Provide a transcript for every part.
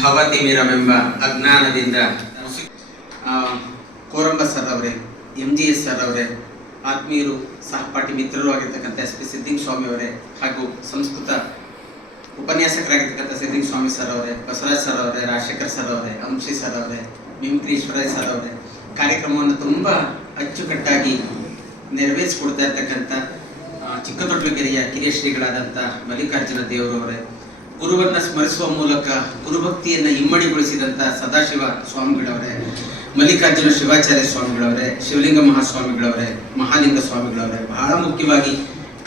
ಭಾವತಿಮಿರವೆಂಬ ಅಜ್ಞಾನದಿಂದ ಕೋರಂಬ ಸರ್ ಅವರೇ, MGS sir ಅವರೇ, ಆತ್ಮೀಯರು, ಸಹಪಾಠಿ ಮಿತ್ರರು ಆಗಿರ್ತಕ್ಕಂಥ SP ಸಿದ್ದಿಂಗ್ ಸ್ವಾಮಿ ಅವರೇ, ಹಾಗೂ ಸಂಸ್ಕೃತ ಉಪನ್ಯಾಸಕರಾಗಿರ್ತಕ್ಕಂಥ ಸಿದ್ದಿಂಗ್ ಸ್ವಾಮಿ ಸರ್ ಅವರೇ, ಬಸವರಾಜ್ ಸರ್ ಅವರೇ, ರಾಜಶೇಖರ್ ಸರ್ ಅವರೇ, ಅಂಶಿ ಸರ್ ಅವರೇ, ಮಿಮಿಕ್ರಿ ಈಶ್ವರರಾಜ್ ಸರ್ ಅವರೇ, ಕಾರ್ಯಕ್ರಮವನ್ನು ತುಂಬ ಅಚ್ಚುಕಟ್ಟಾಗಿ ನೆರವೇರಿಸಿಕೊಡ್ತಾ ಇರ್ತಕ್ಕಂಥ ಚಿಕ್ಕದೊಡ್ಡಗೆರೆಯ ಕಿರಿಯ ಶ್ರೀಗಳಾದಂಥ ಮಲ್ಲಿಕಾರ್ಜುನ ದೇವರವರೇ, ಗುರುವನ್ನು ಸ್ಮರಿಸುವ ಮೂಲಕ ಗುರುಭಕ್ತಿಯನ್ನು ಇಮ್ಮಡಿಗೊಳಿಸಿದಂಥ ಸದಾಶಿವ ಸ್ವಾಮಿಗಳವರೇ, ಮಲ್ಲಿಕಾರ್ಜುನ ಶಿವಾಚಾರ್ಯ ಸ್ವಾಮಿಗಳವರೇ, ಶಿವಲಿಂಗ ಮಹಾಸ್ವಾಮಿಗಳವರೇ, ಮಹಾಲಿಂಗ ಸ್ವಾಮಿಗಳವರೇ, ಬಹಳ ಮುಖ್ಯವಾಗಿ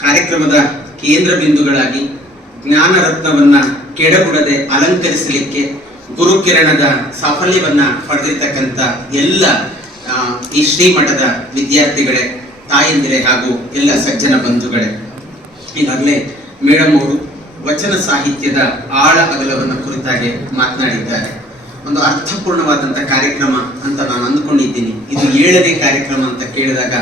ಕಾರ್ಯಕ್ರಮದ ಕೇಂದ್ರ ಬಿಂದುಗಳಾಗಿ ಜ್ಞಾನ ರತ್ನವನ್ನ ಕೆಡಗುಡದೆ ಅಲಂಕರಿಸಲಿಕ್ಕೆ ಗುರುಕಿರಣದ ಸಾಫಲ್ಯವನ್ನ ಪಡೆದಿರ್ತಕ್ಕಂಥ ಎಲ್ಲ ಈ ಶ್ರೀಮಠದ ವಿದ್ಯಾರ್ಥಿಗಳೇ, ತಾಯಂದಿರೇ ಹಾಗೂ ಎಲ್ಲ ಸಜ್ಜನ ಬಂಧುಗಳೇ, ಈಗಾಗಲೇ ಮೇಡಮ್ ಅವರು ವಚನ ಸಾಹಿತ್ಯದ ಆಳ ಅಗಲವನ್ನು ಕುರಿತಾಗಿ ಮಾತನಾಡಿದ್ದಾರೆ. ಒಂದು ಅರ್ಥಪೂರ್ಣವಾದಂಥ ಕಾರ್ಯಕ್ರಮ ಅಂತ ನಾನು ಅಂದ್ಕೊಂಡಿದ್ದೀನಿ. ಇದು 7ನೇ ಕಾರ್ಯಕ್ರಮ ಅಂತ ಕೇಳಿದಾಗ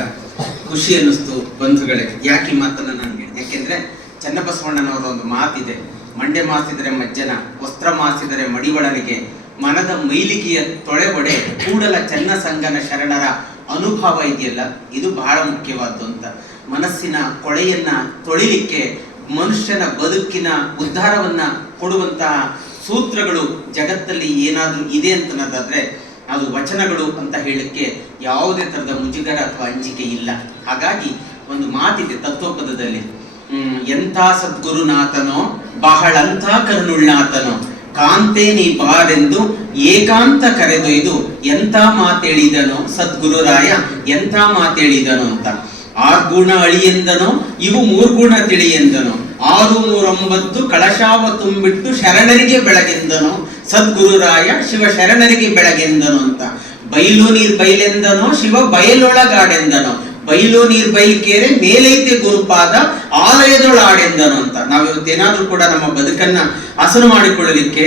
ಖುಷಿ ಅನ್ನಿಸ್ತು ಬಂಧುಗಳೇ. ಯಾಕೆ ಈ ಮಾತನ್ನು ನಾನು ಹೇಳಿದೆ? ಯಾಕೆಂದ್ರೆ ಚನ್ನಬಸವಣ್ಣನವರ ಒಂದು ಮಾತಿದೆ, ಮಂಡೆ ಮಾಸಿದರೆ ಮಜ್ಜನ, ವಸ್ತ್ರ ಮಾಸಿದರೆ ಮಡಿವಳನಿಗೆ, ಮನದ ಮೈಲಿಗೆಯ ತೊಳೆ ಒಡೆ ಕೂಡಲ ಚೆನ್ನ ಸಂಗನ ಶರಣರ ಅನುಭವ ಇದೆಯಲ್ಲ, ಇದು ಬಹಳ ಮುಖ್ಯವಾದ್ದು ಅಂತ. ಮನಸ್ಸಿನ ಕೊಳೆಯನ್ನ ತೊಳಿಲಿಕ್ಕೆ, ಮನುಷ್ಯನ ಬದುಕಿನ ಉದ್ಧಾರವನ್ನ ಕೊಡುವಂತಹ ಸೂತ್ರಗಳು ಜಗತ್ತಲ್ಲಿ ಏನಾದರೂ ಇದೆ ಅಂತನ್ನೋದಾದ್ರೆ ಅದು ವಚನಗಳು ಅಂತ ಹೇಳಕ್ಕೆ ಯಾವುದೇ ತರದ ಮುಜುಗರ ಅಥವಾ ಅಂಜಿಕೆ ಇಲ್ಲ. ಹಾಗಾಗಿ ಒಂದು ಮಾತಿದೆ ತತ್ವಪದದಲ್ಲಿ, ಎಂಥ ಸದ್ಗುರುನಾಥನೋ ಬಹಳಂಥ ಕರುಣುಳ್ನಾಥನೋ, ಕಾಂತೆ ನೀ ಬಾರೆಂದು ಏಕಾಂತ ಕರೆದೊಯ್ದು ಎಂಥ ಮಾತೇಳಿದನೋ ಸದ್ಗುರುರಾಯ, ಎಂಥ ಮಾತೇಳಿದನೋ ಅಂತ. 6 ಗುಣ ಅಳಿಯೆಂದನೋ ಇವು 3 ಗುಣ ತಿಳಿಯೆಂದನೋ, 6 3 9 ಕಳಶಾವ ತುಂಬಿಟ್ಟು ಶರಣರಿಗೆ ಬೆಳಗೆಂದನೋ ಸದ್ಗುರುರಾಯ, ಶಿವ ಶರಣರಿಗೆ ಬೆಳಗೆಂದನೋ ಅಂತ. ಬೈಲು ನೀರ್ ಬೈಲೆಂದನೋ ಶಿವ ಬಯಲೊಳಗಾಡೆಂದನೋ, ಬೈಲು ನೀರ್ ಬೈಲ್ಕೇರೆ ಮೇಲೈತೆ ಗುರುಪಾದ ಆಲಯದೊಳಾಡೆಂದನು ಅಂತ. ನಾವಿವತ್ತೇನಾದ್ರೂ ಕೂಡ ನಮ್ಮ ಬದುಕನ್ನ ಹಸನು ಮಾಡಿಕೊಳ್ಳಲಿಕ್ಕೆ,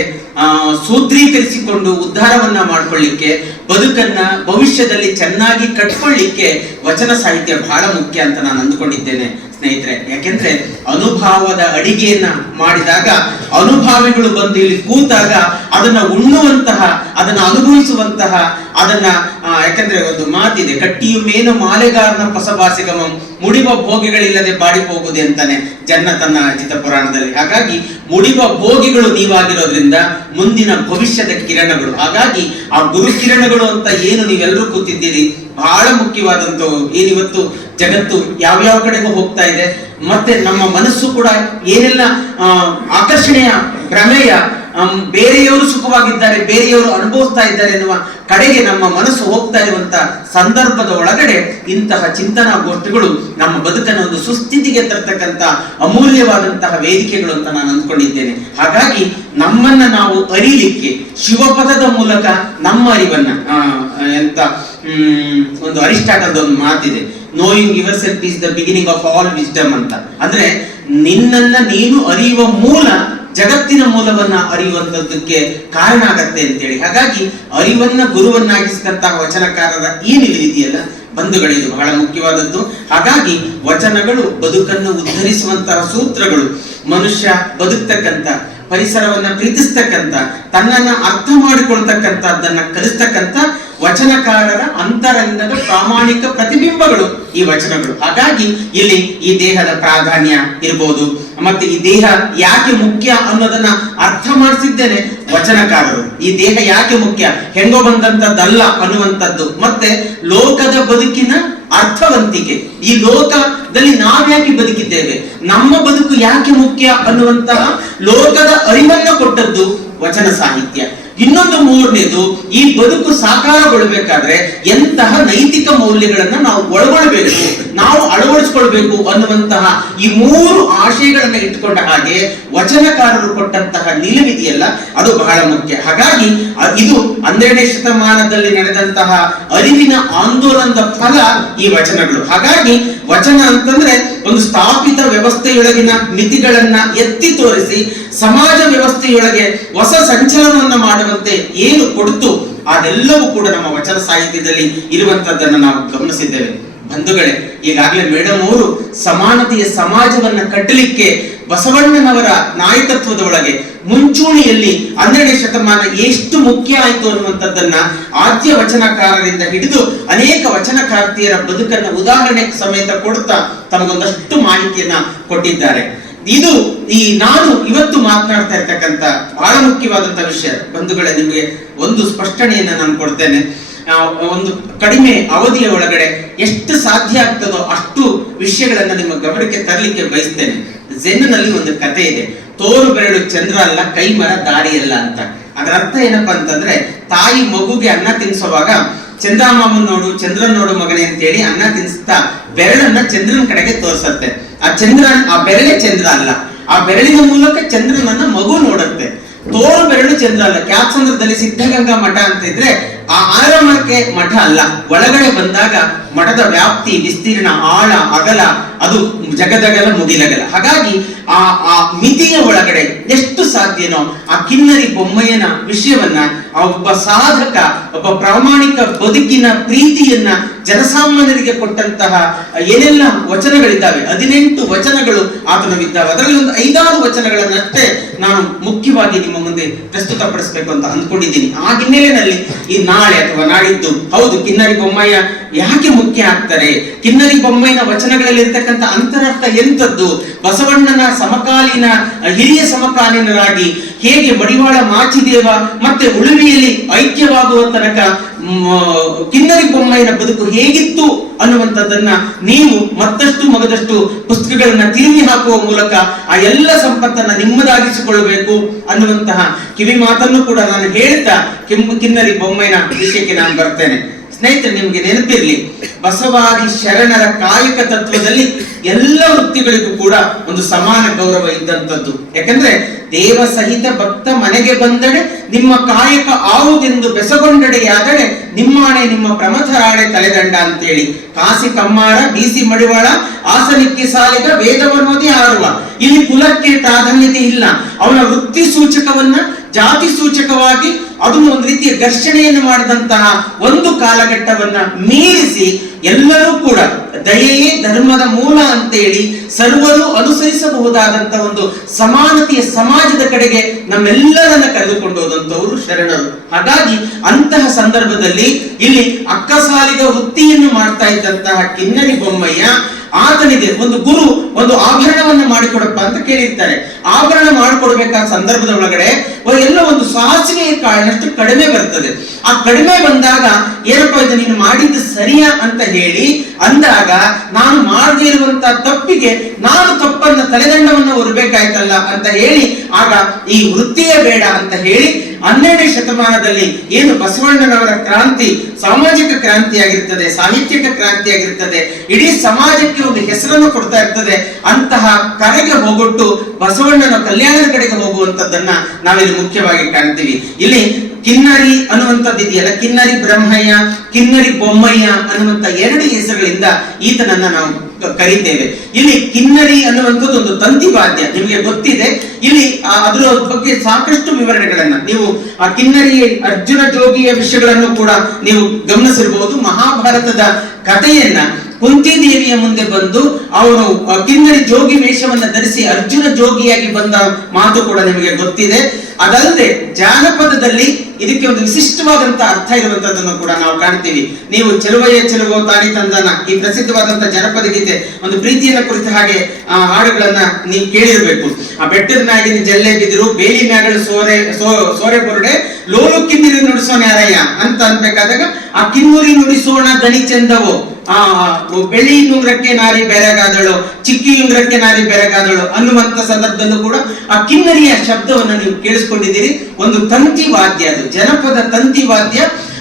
ಸೂತ್ರೀಕರಿಸಿಕೊಂಡು ಉದ್ಧಾರವನ್ನ ಮಾಡ್ಕೊಳ್ಳಿಕ್ಕೆ, ಬದುಕನ್ನ ಭವಿಷ್ಯದಲ್ಲಿ ಚೆನ್ನಾಗಿ ಕಟ್ಕೊಳ್ಳಿಕ್ಕೆ ವಚನ ಸಾಹಿತ್ಯ ಬಹಳ ಮುಖ್ಯ ಅಂತ ನಾನು ಅಂದುಕೊಂಡಿದ್ದೇನೆ ಸ್ನೇಹಿತರೆ. ಯಾಕೆಂದ್ರೆ ಅನುಭವದ ಅಡಿಗೆಯನ್ನ ಮಾಡಿದಾಗ, ಅನುಭಾವಿಗಳು ಬಂದು ಇಲ್ಲಿ ಕೂತಾಗ ಅದನ್ನ ಉಣ್ಣುವಂತಹ, ಅದನ್ನ ಅನುಭವಿಸುವಂತಹ, ಅದನ್ನ ಯಾಕಂದ್ರೆ ಒಂದು ಮಾತಿದೆ, ಕಟ್ಟಿಯು ಮೇನು ಮಾಲೆಗಾರನ ಪಸಬಾಸಿಗಮಂ, ಮುಡಿವ ಭೋಗಿಗಳಿಲ್ಲದೆ ಬಾಡಿ ಹೋಗುದೆ ಅಂತಾನೆ ಜನ್ನತನ ಅಜಿತ ಪುರಾಣದಲ್ಲಿ. ಹಾಗಾಗಿ ಮುಡಿವ ಭೋಗಿಗಳು ನೀವಾಗಿರೋದ್ರಿಂದ ಮುಂದಿನ ಭವಿಷ್ಯದ ಕಿರಣಗಳು. ಹಾಗಾಗಿ ಆ ಗುರು ಕಿರಣಗಳು ಅಂತ ಏನು ನೀವೆಲ್ಲರೂ ಕೂತಿದ್ದೀರಿ, ಬಹಳ ಮುಖ್ಯವಾದಂಥವು. ಏನಿವತ್ತು ಜಗತ್ತು ಯಾವ್ಯಾವ ಕಡೆಗೂ ಹೋಗ್ತಾ ಇದೆ, ಮತ್ತೆ ನಮ್ಮ ಮನಸ್ಸು ಕೂಡ ಏನೆಲ್ಲ ಆಕರ್ಷಣೆಯ ಭ್ರಮೆಯ, ಬೇರೆಯವರು ಸುಖವಾಗಿದ್ದಾರೆ, ಬೇರೆಯವರು ಅನುಭವಿಸ್ತಾ ಇದ್ದಾರೆ ಎನ್ನುವ ಕಡೆಗೆ ನಮ್ಮ ಮನಸ್ಸು ಹೋಗ್ತಾ ಇರುವಂತ ಸಂದರ್ಭದ ಒಳಗಡೆ ಇಂತಹ ಚಿಂತನಾ ಗೋಷ್ಠಿಗಳು ನಮ್ಮ ಬದುಕನ್ನು ಒಂದು ಸುಸ್ಥಿತಿಗೆ ತರ್ತಕ್ಕಂಥ ಅಮೂಲ್ಯವಾದಂತಹ ವೇದಿಕೆಗಳು ಅಂತ ನಾನು ಅಂದ್ಕೊಂಡಿದ್ದೇನೆ. ಹಾಗಾಗಿ ನಮ್ಮನ್ನ ನಾವು ಅರಿಲಿಕ್ಕೆ ಶಿವಪದದ ಮೂಲಕ ನಮ್ಮ ಅರಿವನ್ನ, ಎಂತ ಒಂದು ಅರಿಸ್ಟಾಟಲ್ದ ಒಂದು ಮಾತಿದೆ, knowing yourself is the beginning of all wisdom ಅಂತ. ಅಂದ್ರೆ ನಿನ್ನನ್ನ ನೀನು ಅರಿಯುವ ಮೂಲ ಜಗತ್ತಿನ ಮೂಲವನ್ನ ಅರಿಯುವಂತದ್ದಕ್ಕೆ ಕಾರಣ ಆಗತ್ತೆ ಅಂತೇಳಿ. ಹಾಗಾಗಿ ಅರಿವನ್ನ ಗುರುವನ್ನಾಗಿಸಿದಂತಹ ವಚನಕಾರರ ಈ ನಿಲುವಿದೆಯಲ್ಲ ಬಂಧುಗಳಿದು ಬಹಳ ಮುಖ್ಯವಾದದ್ದು. ಹಾಗಾಗಿ ವಚನಗಳು ಬದುಕನ್ನು ಉದ್ಧರಿಸುವಂತಹ ಸೂತ್ರಗಳು, ಮನುಷ್ಯ ಬದುಕ್ತಕ್ಕಂಥ, ಪರಿಸರವನ್ನ ಪ್ರೀತಿಸ್ತಕ್ಕಂಥ, ತನ್ನನ್ನ ಅರ್ಥ ಮಾಡಿಕೊಳ್ತಕ್ಕಂಥದ್ದನ್ನ ಕಲಿಸ್ತಕ್ಕಂಥ ವಚನಕಾರರ ಅಂತರಂಗದ ಪ್ರಾಮಾಣಿಕ ಪ್ರತಿಬಿಂಬಗಳು ಈ ವಚನಗಳು. ಹಾಗಾಗಿ ಇಲ್ಲಿ ಈ ದೇಹದ ಪ್ರಾಧಾನ್ಯ ಇರ್ಬೋದು, ಮತ್ತೆ ಈ ದೇಹ ಯಾಕೆ ಮುಖ್ಯ ಅನ್ನೋದನ್ನ ಅರ್ಥ ಮಾಡಿಸಿದ್ದೇನೆ ವಚನಕಾರರು. ಈ ದೇಹ ಯಾಕೆ ಮುಖ್ಯ, ಹೆಂಗೋ ಬಂದಂತದ್ದಲ್ಲ ಅನ್ನುವಂಥದ್ದು, ಮತ್ತೆ ಲೋಕದ ಬದುಕಿನ ಅರ್ಥವಂತಿಕೆ, ಈ ಲೋಕದಲ್ಲಿ ನಾವ್ಯಾಕೆ ಬದುಕಿದ್ದೇವೆ, ನಮ್ಮ ಬದುಕು ಯಾಕೆ ಮುಖ್ಯ ಅನ್ನುವಂತಹ ಲೋಕದ ಅರಿವನ್ನ ಕೊಟ್ಟದ್ದು ವಚನ ಸಾಹಿತ್ಯ. ಇನ್ನೊಂದು 3ನೇದು, ಈ ಬದುಕು ಸಾಕಾರಗೊಳ್ಳಬೇಕಾದ್ರೆ ಎಂತಹ ನೈತಿಕ ಮೌಲ್ಯಗಳನ್ನ ನಾವು ಒಳಗೊಳ್ಳಬೇಕು, ನಾವು ಅಳವಡಿಸಿಕೊಳ್ಬೇಕು ಅನ್ನುವಂತಹ ಈ 3 ಆಶಯಗಳನ್ನ ಇಟ್ಟುಕೊಂಡ ಹಾಗೆ ವಚನಕಾರರು ಕೊಟ್ಟಂತಹ ನಿಲುವಿದೆಯಲ್ಲ ಅದು ಬಹಳ ಮುಖ್ಯ. ಹಾಗಾಗಿ ಇದು 12ನೇ ಶತಮಾನದಲ್ಲಿ ನಡೆದಂತಹ ಅರಿವಿನ ಆಂದೋಲನದ ಫಲ ಈ ವಚನಗಳು. ಹಾಗಾಗಿ ವಚನ ಅಂತಂದ್ರೆ ಒಂದು ಸ್ಥಾಪಿತ ವ್ಯವಸ್ಥೆಯೊಳಗಿನ ಮಿತಿಗಳನ್ನ ಎತ್ತಿ ತೋರಿಸಿ ಸಮಾಜ ವ್ಯವಸ್ಥೆಯೊಳಗೆ ಹೊಸ ಸಂಚಲನವನ್ನ ಮಾಡುವಂತೆ ಏನು ಕೊಡ್ತು ಅದೆಲ್ಲವೂ ಕೂಡ ನಮ್ಮ ವಚನ ಸಾಹಿತ್ಯದಲ್ಲಿ ಇರುವಂತದ್ದನ್ನು ನಾವು ಗಮನಿಸಿದ್ದೇವೆ. ಬಂಧುಗಳೇ, ಈಗಾಗಲೇ ಮೇಡಮ್ ಅವರು ಸಮಾನತೆಯ ಸಮಾಜವನ್ನ ಕಟ್ಟಲಿಕ್ಕೆ ಬಸವಣ್ಣನವರ ನಾಯಕತ್ವದ ಒಳಗೆ ಮುಂಚೂಣಿಯಲ್ಲಿ 12ನೇ ಶತಮಾನ ಎಷ್ಟು ಮುಖ್ಯ ಆಯಿತು ಅನ್ನುವಂಥದ್ದನ್ನ ಆದ್ಯ ವಚನಕಾರರಿಂದ ಹಿಡಿದು ಅನೇಕ ವಚನಕಾರ್ತಿಯರ ಬದುಕನ್ನ ಉದಾಹರಣೆ ಸಮೇತ ಕೊಡುತ್ತಾ ತಮಗೊಂದಷ್ಟು ಮಾಹಿತಿಯನ್ನ ಕೊಟ್ಟಿದ್ದಾರೆ. ಇದು ನಾನು ಇವತ್ತು ಮಾತನಾಡ್ತಾ ಇರ್ತಕ್ಕಂಥ ಬಹಳ ಮುಖ್ಯವಾದಂತಹ ವಿಷಯ. ಬಂಧುಗಳೇ, ನಿಮಗೆ ಒಂದು ಸ್ಪಷ್ಟನೆಯನ್ನ ನಾನು ಕೊಡ್ತೇನೆ. ಒಂದು ಕಡಿಮೆ ಅವಧಿಯ ಒಳಗಡೆ ಎಷ್ಟು ಸಾಧ್ಯ ಆಗ್ತದೋ ಅಷ್ಟು ವಿಷಯಗಳನ್ನ ನಿಮ್ಮ ಗಮನಕ್ಕೆ ತರಲಿಕ್ಕೆ ಬಯಸ್ತೇನೆ. ಝೆನ್ನಲ್ಲಿ ಒಂದು ಕತೆ ಇದೆ, ತೋರು ಬೆರಳು ಚಂದ್ರ ಅಲ್ಲ, ಕೈ ಮರ ದಾರಿ ಅಲ್ಲ ಅಂತ. ಅದರ ಅರ್ಥ ಏನಪ್ಪಾ ಅಂತಂದ್ರೆ, ತಾಯಿ ಮಗುಗೆ ಅನ್ನ ತಿನ್ಸುವಾಗ ಚಂದ್ರಮಾಮನ್ ನೋಡು, ಚಂದ್ರನ್ ನೋಡು ಮಗನೇ ಅಂತೇಳಿ ಅನ್ನ ತಿನ್ಸ್ತಾ ಬೆರಳನ್ನ ಚಂದ್ರನ ಕಡೆಗೆ ತೋರ್ಸತ್ತೆ. ಆ ಬೆರಳೇ ಚಂದ್ರ ಅಲ್ಲ, ಆ ಬೆರಳಿನ ಮೂಲಕ ಚಂದ್ರನನ್ನ ಮಗು ನೋಡುತ್ತೆ. ತೋರು ಬೆರಳು ಚಂದ್ರ ಅಲ್ಲ. ಕ್ಯಾತ್ಸಂದ್ರದಲ್ಲಿ ಸಿದ್ಧಗಂಗಾ ಮಠ ಅಂತ ಇದ್ರೆ ಆ ಆರಂಭಕ್ಕೆ ಮಠ ಅಲ್ಲ, ಒಳಗಡೆ ಬಂದಾಗ ಮಠದ ವ್ಯಾಪ್ತಿ, ವಿಸ್ತೀರ್ಣ, ಆಳ, ಅಗಲ ಅದು ಜಗದಗಲ ಮುಗಿಲಗಲ. ಹಾಗಾಗಿ ಆ ಮಿತಿಯ ಒಳಗಡೆ ಎಷ್ಟು ಸಾಧ್ಯನೋ ಆ ಕಿನ್ನರಿ ಬೊಮ್ಮಯ್ಯನ ವಿಷಯವನ್ನ ಆ ಒಬ್ಬ ಸಾಧಕ, ಒಬ್ಬ ಪ್ರಾಮಾಣಿಕ ಬದುಕಿನ ಪ್ರೀತಿಯನ್ನ ಜನಸಾಮಾನ್ಯರಿಗೆ ಕೊಟ್ಟಂತಹ ಏನೆಲ್ಲ ವಚನಗಳಿದ್ದಾವೆ, 18 ವಚನಗಳು ಆತನವಿದ್ದಾವೆ. ಅದರಲ್ಲಿ ಒಂದು 5-6 ವಚನಗಳನ್ನಷ್ಟೇ ನಾನು ಮುಖ್ಯವಾಗಿ ನಿಮ್ಮ ಮುಂದೆ ಪ್ರಸ್ತುತಪಡಿಸಬೇಕು ಅಂತ ಅಂದ್ಕೊಂಡಿದ್ದೀನಿ. ಆ ಹಿನ್ನೆಲೆಯಲ್ಲಿ ಈ ನಾಳೆ ಅಥವಾ ನಾಡಿದ್ದು ಹೌದು ಕಿನ್ನರಿ ಬೊಮ್ಮಯ್ಯ ಯಾಕೆ ಮುಖ್ಯ ಆಗ್ತಾರೆ, ಕಿನ್ನರಿ ಬೊಮ್ಮಯ್ಯನ ವಚನಗಳಲ್ಲಿ ಇರ್ತಕ್ಕಂಥ ಅಂತರರ್ಥ ಎಂಥದ್ದು, ಬಸವಣ್ಣನ ಸಮಕಾಲೀನ ಹಿರಿಯ ಸಮಕಾಲೀನರಾಗಿ ಹೇಗೆ ಮಡಿವಾಳ ಮಾಚಿದೇವ ಮತ್ತೆ ಉಳುವಿಯಲ್ಲಿ ಐಕ್ಯವಾಗುವ ತನಕ ಕಿನ್ನರಿ ಬೊಮ್ಮಯ್ಯನ ಬದುಕು ಹೇಗಿತ್ತು ಅನ್ನುವಂಥದ್ದನ್ನ ನೀವು ಮತ್ತಷ್ಟು ಮಗದಷ್ಟು ಪುಸ್ತಕಗಳನ್ನ ತಿರುಗಿ ಹಾಕುವ ಮೂಲಕ ಆ ಎಲ್ಲ ಸಂಪತ್ತನ್ನ ನಿಮ್ಮದಾಗಿಸಿಕೊಳ್ಳಬೇಕು ಅನ್ನುವಂತಹ ಕಿವಿ ಮಾತನ್ನು ಕೂಡ ನಾನು ಹೇಳ್ತಾ ಕಿನ್ನರಿ ಬೊಮ್ಮಯ್ಯನ ವಿಷಯಕ್ಕೆ ನಾನು ಬರ್ತೇನೆ. ಸ್ನೇಹಿತರೆ, ನಿಮಗೆ ನೆನಪಿರ್ಲಿ, ಬಸವಾದಿ ಶರಣರ ಕಾಯಕ ತತ್ವದಲ್ಲಿ ಎಲ್ಲ ವೃತ್ತಿಗಳಿಗೂ ಕೂಡ ಒಂದು ಸಮಾನ ಗೌರವ ಇದ್ದಂಥದ್ದು. ಯಾಕಂದ್ರೆ ದೇವ ಸಹಿತ ಭಕ್ತ ಮನೆಗೆ ಬಂದಡೆ ನಿಮ್ಮ ಕಾಯಕ ಆವುದೆಂದು ಬೆಸಗೊಂಡಡೆಯಾದರೆ ನಿಮ್ಮಾಣೆ ನಿಮ್ಮ ಪ್ರಮಥರಾಣೆ ತಲೆದಂಡ ಅಂತೇಳಿ ಕಾಸಿ ಕಮ್ಮಾರ, ಬೀಸಿ ಮಡಿವಾಳ, ಆಸನಿಕ್ಕಿ ಸಾಲಿಗ, ವೇದವನ್ನೋದಿ ಆರುವ. ಇಲ್ಲಿ ಕುಲಕ್ಕೆ ಪ್ರಾಧಾನ್ಯತೆ ಇಲ್ಲ. ಅವನ ವೃತ್ತಿ ಸೂಚಕವನ್ನ ಜಾತಿ ಸೂಚಕವಾಗಿ ಅದನ್ನು ಒಂದು ರೀತಿಯ ಘರ್ಷಣೆಯನ್ನು ಮಾಡಿದಂತಹ ಒಂದು ಕಾಲಘಟ್ಟವನ್ನ ಮೀರಿಸಿ ಎಲ್ಲರೂ ಕೂಡ ದಯೆಯೇ ಧರ್ಮದ ಮೂಲ ಅಂತೇಳಿ ಸರ್ವರು ಅನುಸರಿಸಬಹುದಾದಂತಹ ಒಂದು ಸಮಾನತೆಯ ಸಮಾಜದ ಕಡೆಗೆ ನಮ್ಮೆಲ್ಲರನ್ನ ಕರೆದುಕೊಂಡು ಹೋದಂತವರು ಶರಣರು. ಹಾಗಾಗಿ ಅಂತಹ ಸಂದರ್ಭದಲ್ಲಿ ಇಲ್ಲಿ ಅಕ್ಕಸಾಲಿಗ ವೃತ್ತಿಯನ್ನು ಮಾಡ್ತಾ ಇದ್ದಂತಹ ಕಿನ್ನರಿ ಬೊಮ್ಮಯ್ಯ ಆತನಿಗೆ ಒಂದು ಗುರು ಒಂದು ಆಭರಣವನ್ನು ಮಾಡಿಕೊಡಪ್ಪ ಅಂತ ಕೇಳಿರ್ತಾರೆ. ಆಭರಣ ಮಾಡಿಕೊಡ್ಬೇಕಾದ ಸಂದರ್ಭದ ಒಳಗಡೆ ಎಲ್ಲ ಒಂದು ಸಾಸಿವೆಯ ಕಾಳಿನಷ್ಟು ಕಡಿಮೆ ಬರ್ತದೆ. ಆ ಕಡಿಮೆ ಬಂದಾಗ ಏನಪ್ಪಾ ಇದು ನೀನು ಮಾಡಿದ್ದು ಸರಿಯಾ ಅಂತ ಹೇಳಿ ಅಂದಾಗ ನಾನು ಮಾಡದೇ ಇರುವಂತಹ ತಪ್ಪಿಗೆ ನಾನು ತಪ್ಪನ್ನ ತಲೆದಂಡವನ್ನು ಹೊರಬೇಕಾಯ್ತಲ್ಲ ಅಂತ ಹೇಳಿ ಆಗ ಈ ವೃತ್ತಿಯೇ ಬೇಡ ಅಂತ ಹೇಳಿ 12ನೇ ಶತಮಾನದಲ್ಲಿ ಏನು ಬಸವಣ್ಣನವರ ಕ್ರಾಂತಿ ಸಾಮಾಜಿಕ ಕ್ರಾಂತಿ ಆಗಿರ್ತದೆ, ಸಾಹಿತ್ಯಿಕ ಕ್ರಾಂತಿ ಆಗಿರ್ತದೆ, ಇಡೀ ಸಮಾಜಕ್ಕೆ ಒಂದು ಹೆಸರನ್ನು ಕೊಡ್ತಾ ಇರ್ತದೆ. ಅಂತಹ ಕರೆಗೆ ಹೋಗೊಟ್ಟು ಬಸವಣ್ಣನ ಕಲ್ಯಾಣದ ಕಡೆಗೆ ಹೋಗುವಂತದ್ದನ್ನ ನಾವಿಲ್ಲಿ ಮುಖ್ಯವಾಗಿ ಕಾಣ್ತೀವಿ. ಇಲ್ಲಿ ಕಿನ್ನರಿ ಅನ್ನುವಂಥದ್ದು ಇದೆಯಲ್ಲ, ಕಿನ್ನರಿ ಬ್ರಹ್ಮಯ್ಯ, ಕಿನ್ನರಿ ಬೊಮ್ಮಯ್ಯ ಅನ್ನುವಂತ 2 ಹೆಸರುಗಳಿಂದ ಈತನನ್ನ ನಾವು ಕರೀತೇವೆ. ಇಲ್ಲಿ ಕಿನ್ನರಿ ಅನ್ನುವಂಥದ್ದು ಒಂದು ತಂತಿ ವಾದ್ಯ, ನಿಮಗೆ ಗೊತ್ತಿದೆ. ಇಲ್ಲಿ ಅದರ ಬಗ್ಗೆ ಸಾಕಷ್ಟು ವಿವರಣೆಗಳನ್ನ ನೀವು ಆ ಕಿನ್ನರಿ ಅರ್ಜುನ ಜೋಗಿಯ ವಿಷಯಗಳನ್ನು ಕೂಡ ನೀವು ಗಮನಿಸಿರಬಹುದು. ಮಹಾಭಾರತದ ಕಥೆಯನ್ನ ಕುಂತಿದೇವಿಯ ಮುಂದೆ ಬಂದು ಅವನು ಕಿನ್ನರಿ ಜೋಗಿ ವೇಷವನ್ನ ಧರಿಸಿ ಅರ್ಜುನ ಜೋಗಿಯಾಗಿ ಬಂದ ಮಾತು ಕೂಡ ನಿಮಗೆ ಗೊತ್ತಿದೆ. ಅದಲ್ಲದೆ ಜಾನಪದದಲ್ಲಿ ಇದಕ್ಕೆ ಒಂದು ವಿಶಿಷ್ಟವಾದಂತಹ ಅರ್ಥ ಇರುವಂತದ್ದನ್ನು ಕೂಡ ನಾವು ಕಾಣ್ತೀವಿ. ನೀವು ಚೆಲುವೆಯ ಚೆಲುವೋ ತಾನಿ ತಂದನ, ಈ ಪ್ರಸಿದ್ಧವಾದಂತಹ ಜನಪದ ಗೀತೆ, ಒಂದು ಪ್ರೀತಿಯನ್ನ ಕುರಿತ ಹಾಗೆ ಹಾಡುಗಳನ್ನ ನೀವು ಕೇಳಿರ್ಬೇಕು. ಆ ಬೆಟ್ಟದ ಮ್ಯಾಗಿನ ಜಲ್ಲೆ ಬಿದಿರು, ಬೇಲಿ ಮ್ಯಾಗಳು ಸೋರೆ ಬೊರಡೆ, ಲೋಲು ಕಿನ್ನರಿ ನುಡಿಸೋಣ ಯಾರಯ್ಯ ಅಂತ ಅನ್ಬೇಕಾದಾಗ ಆ ಕಿನ್ನೂರಿ ನುಡಿಸೋಣ ದನಿ ಚೆಂದವೋ, ಆ ಬೆಳಿ ನುಂಗ್ರಕ್ಕೆ ನಾರಿ ಬೆರಗಾದಳು, ಚಿಕ್ಕಿ ಯುಂಗ್ರಕ್ಕೆ ನಾರಿ ಬೆರಗಾದಳು ಅನ್ನುವಂತ ಸಂದರ್ಭದಲ್ಲೂ ಕೂಡ ಆ ಕಿನ್ನರಿಯ ಶಬ್ದವನ್ನ ನೀವು ಕೇಳಿಸ್ಕೊಂಡಿದ್ದೀರಿ. ಒಂದು ತಂತಿ ವಾದ್ಯ, ಅದು ಜನಪದ ತಂತಿ ವಾದ್ಯ.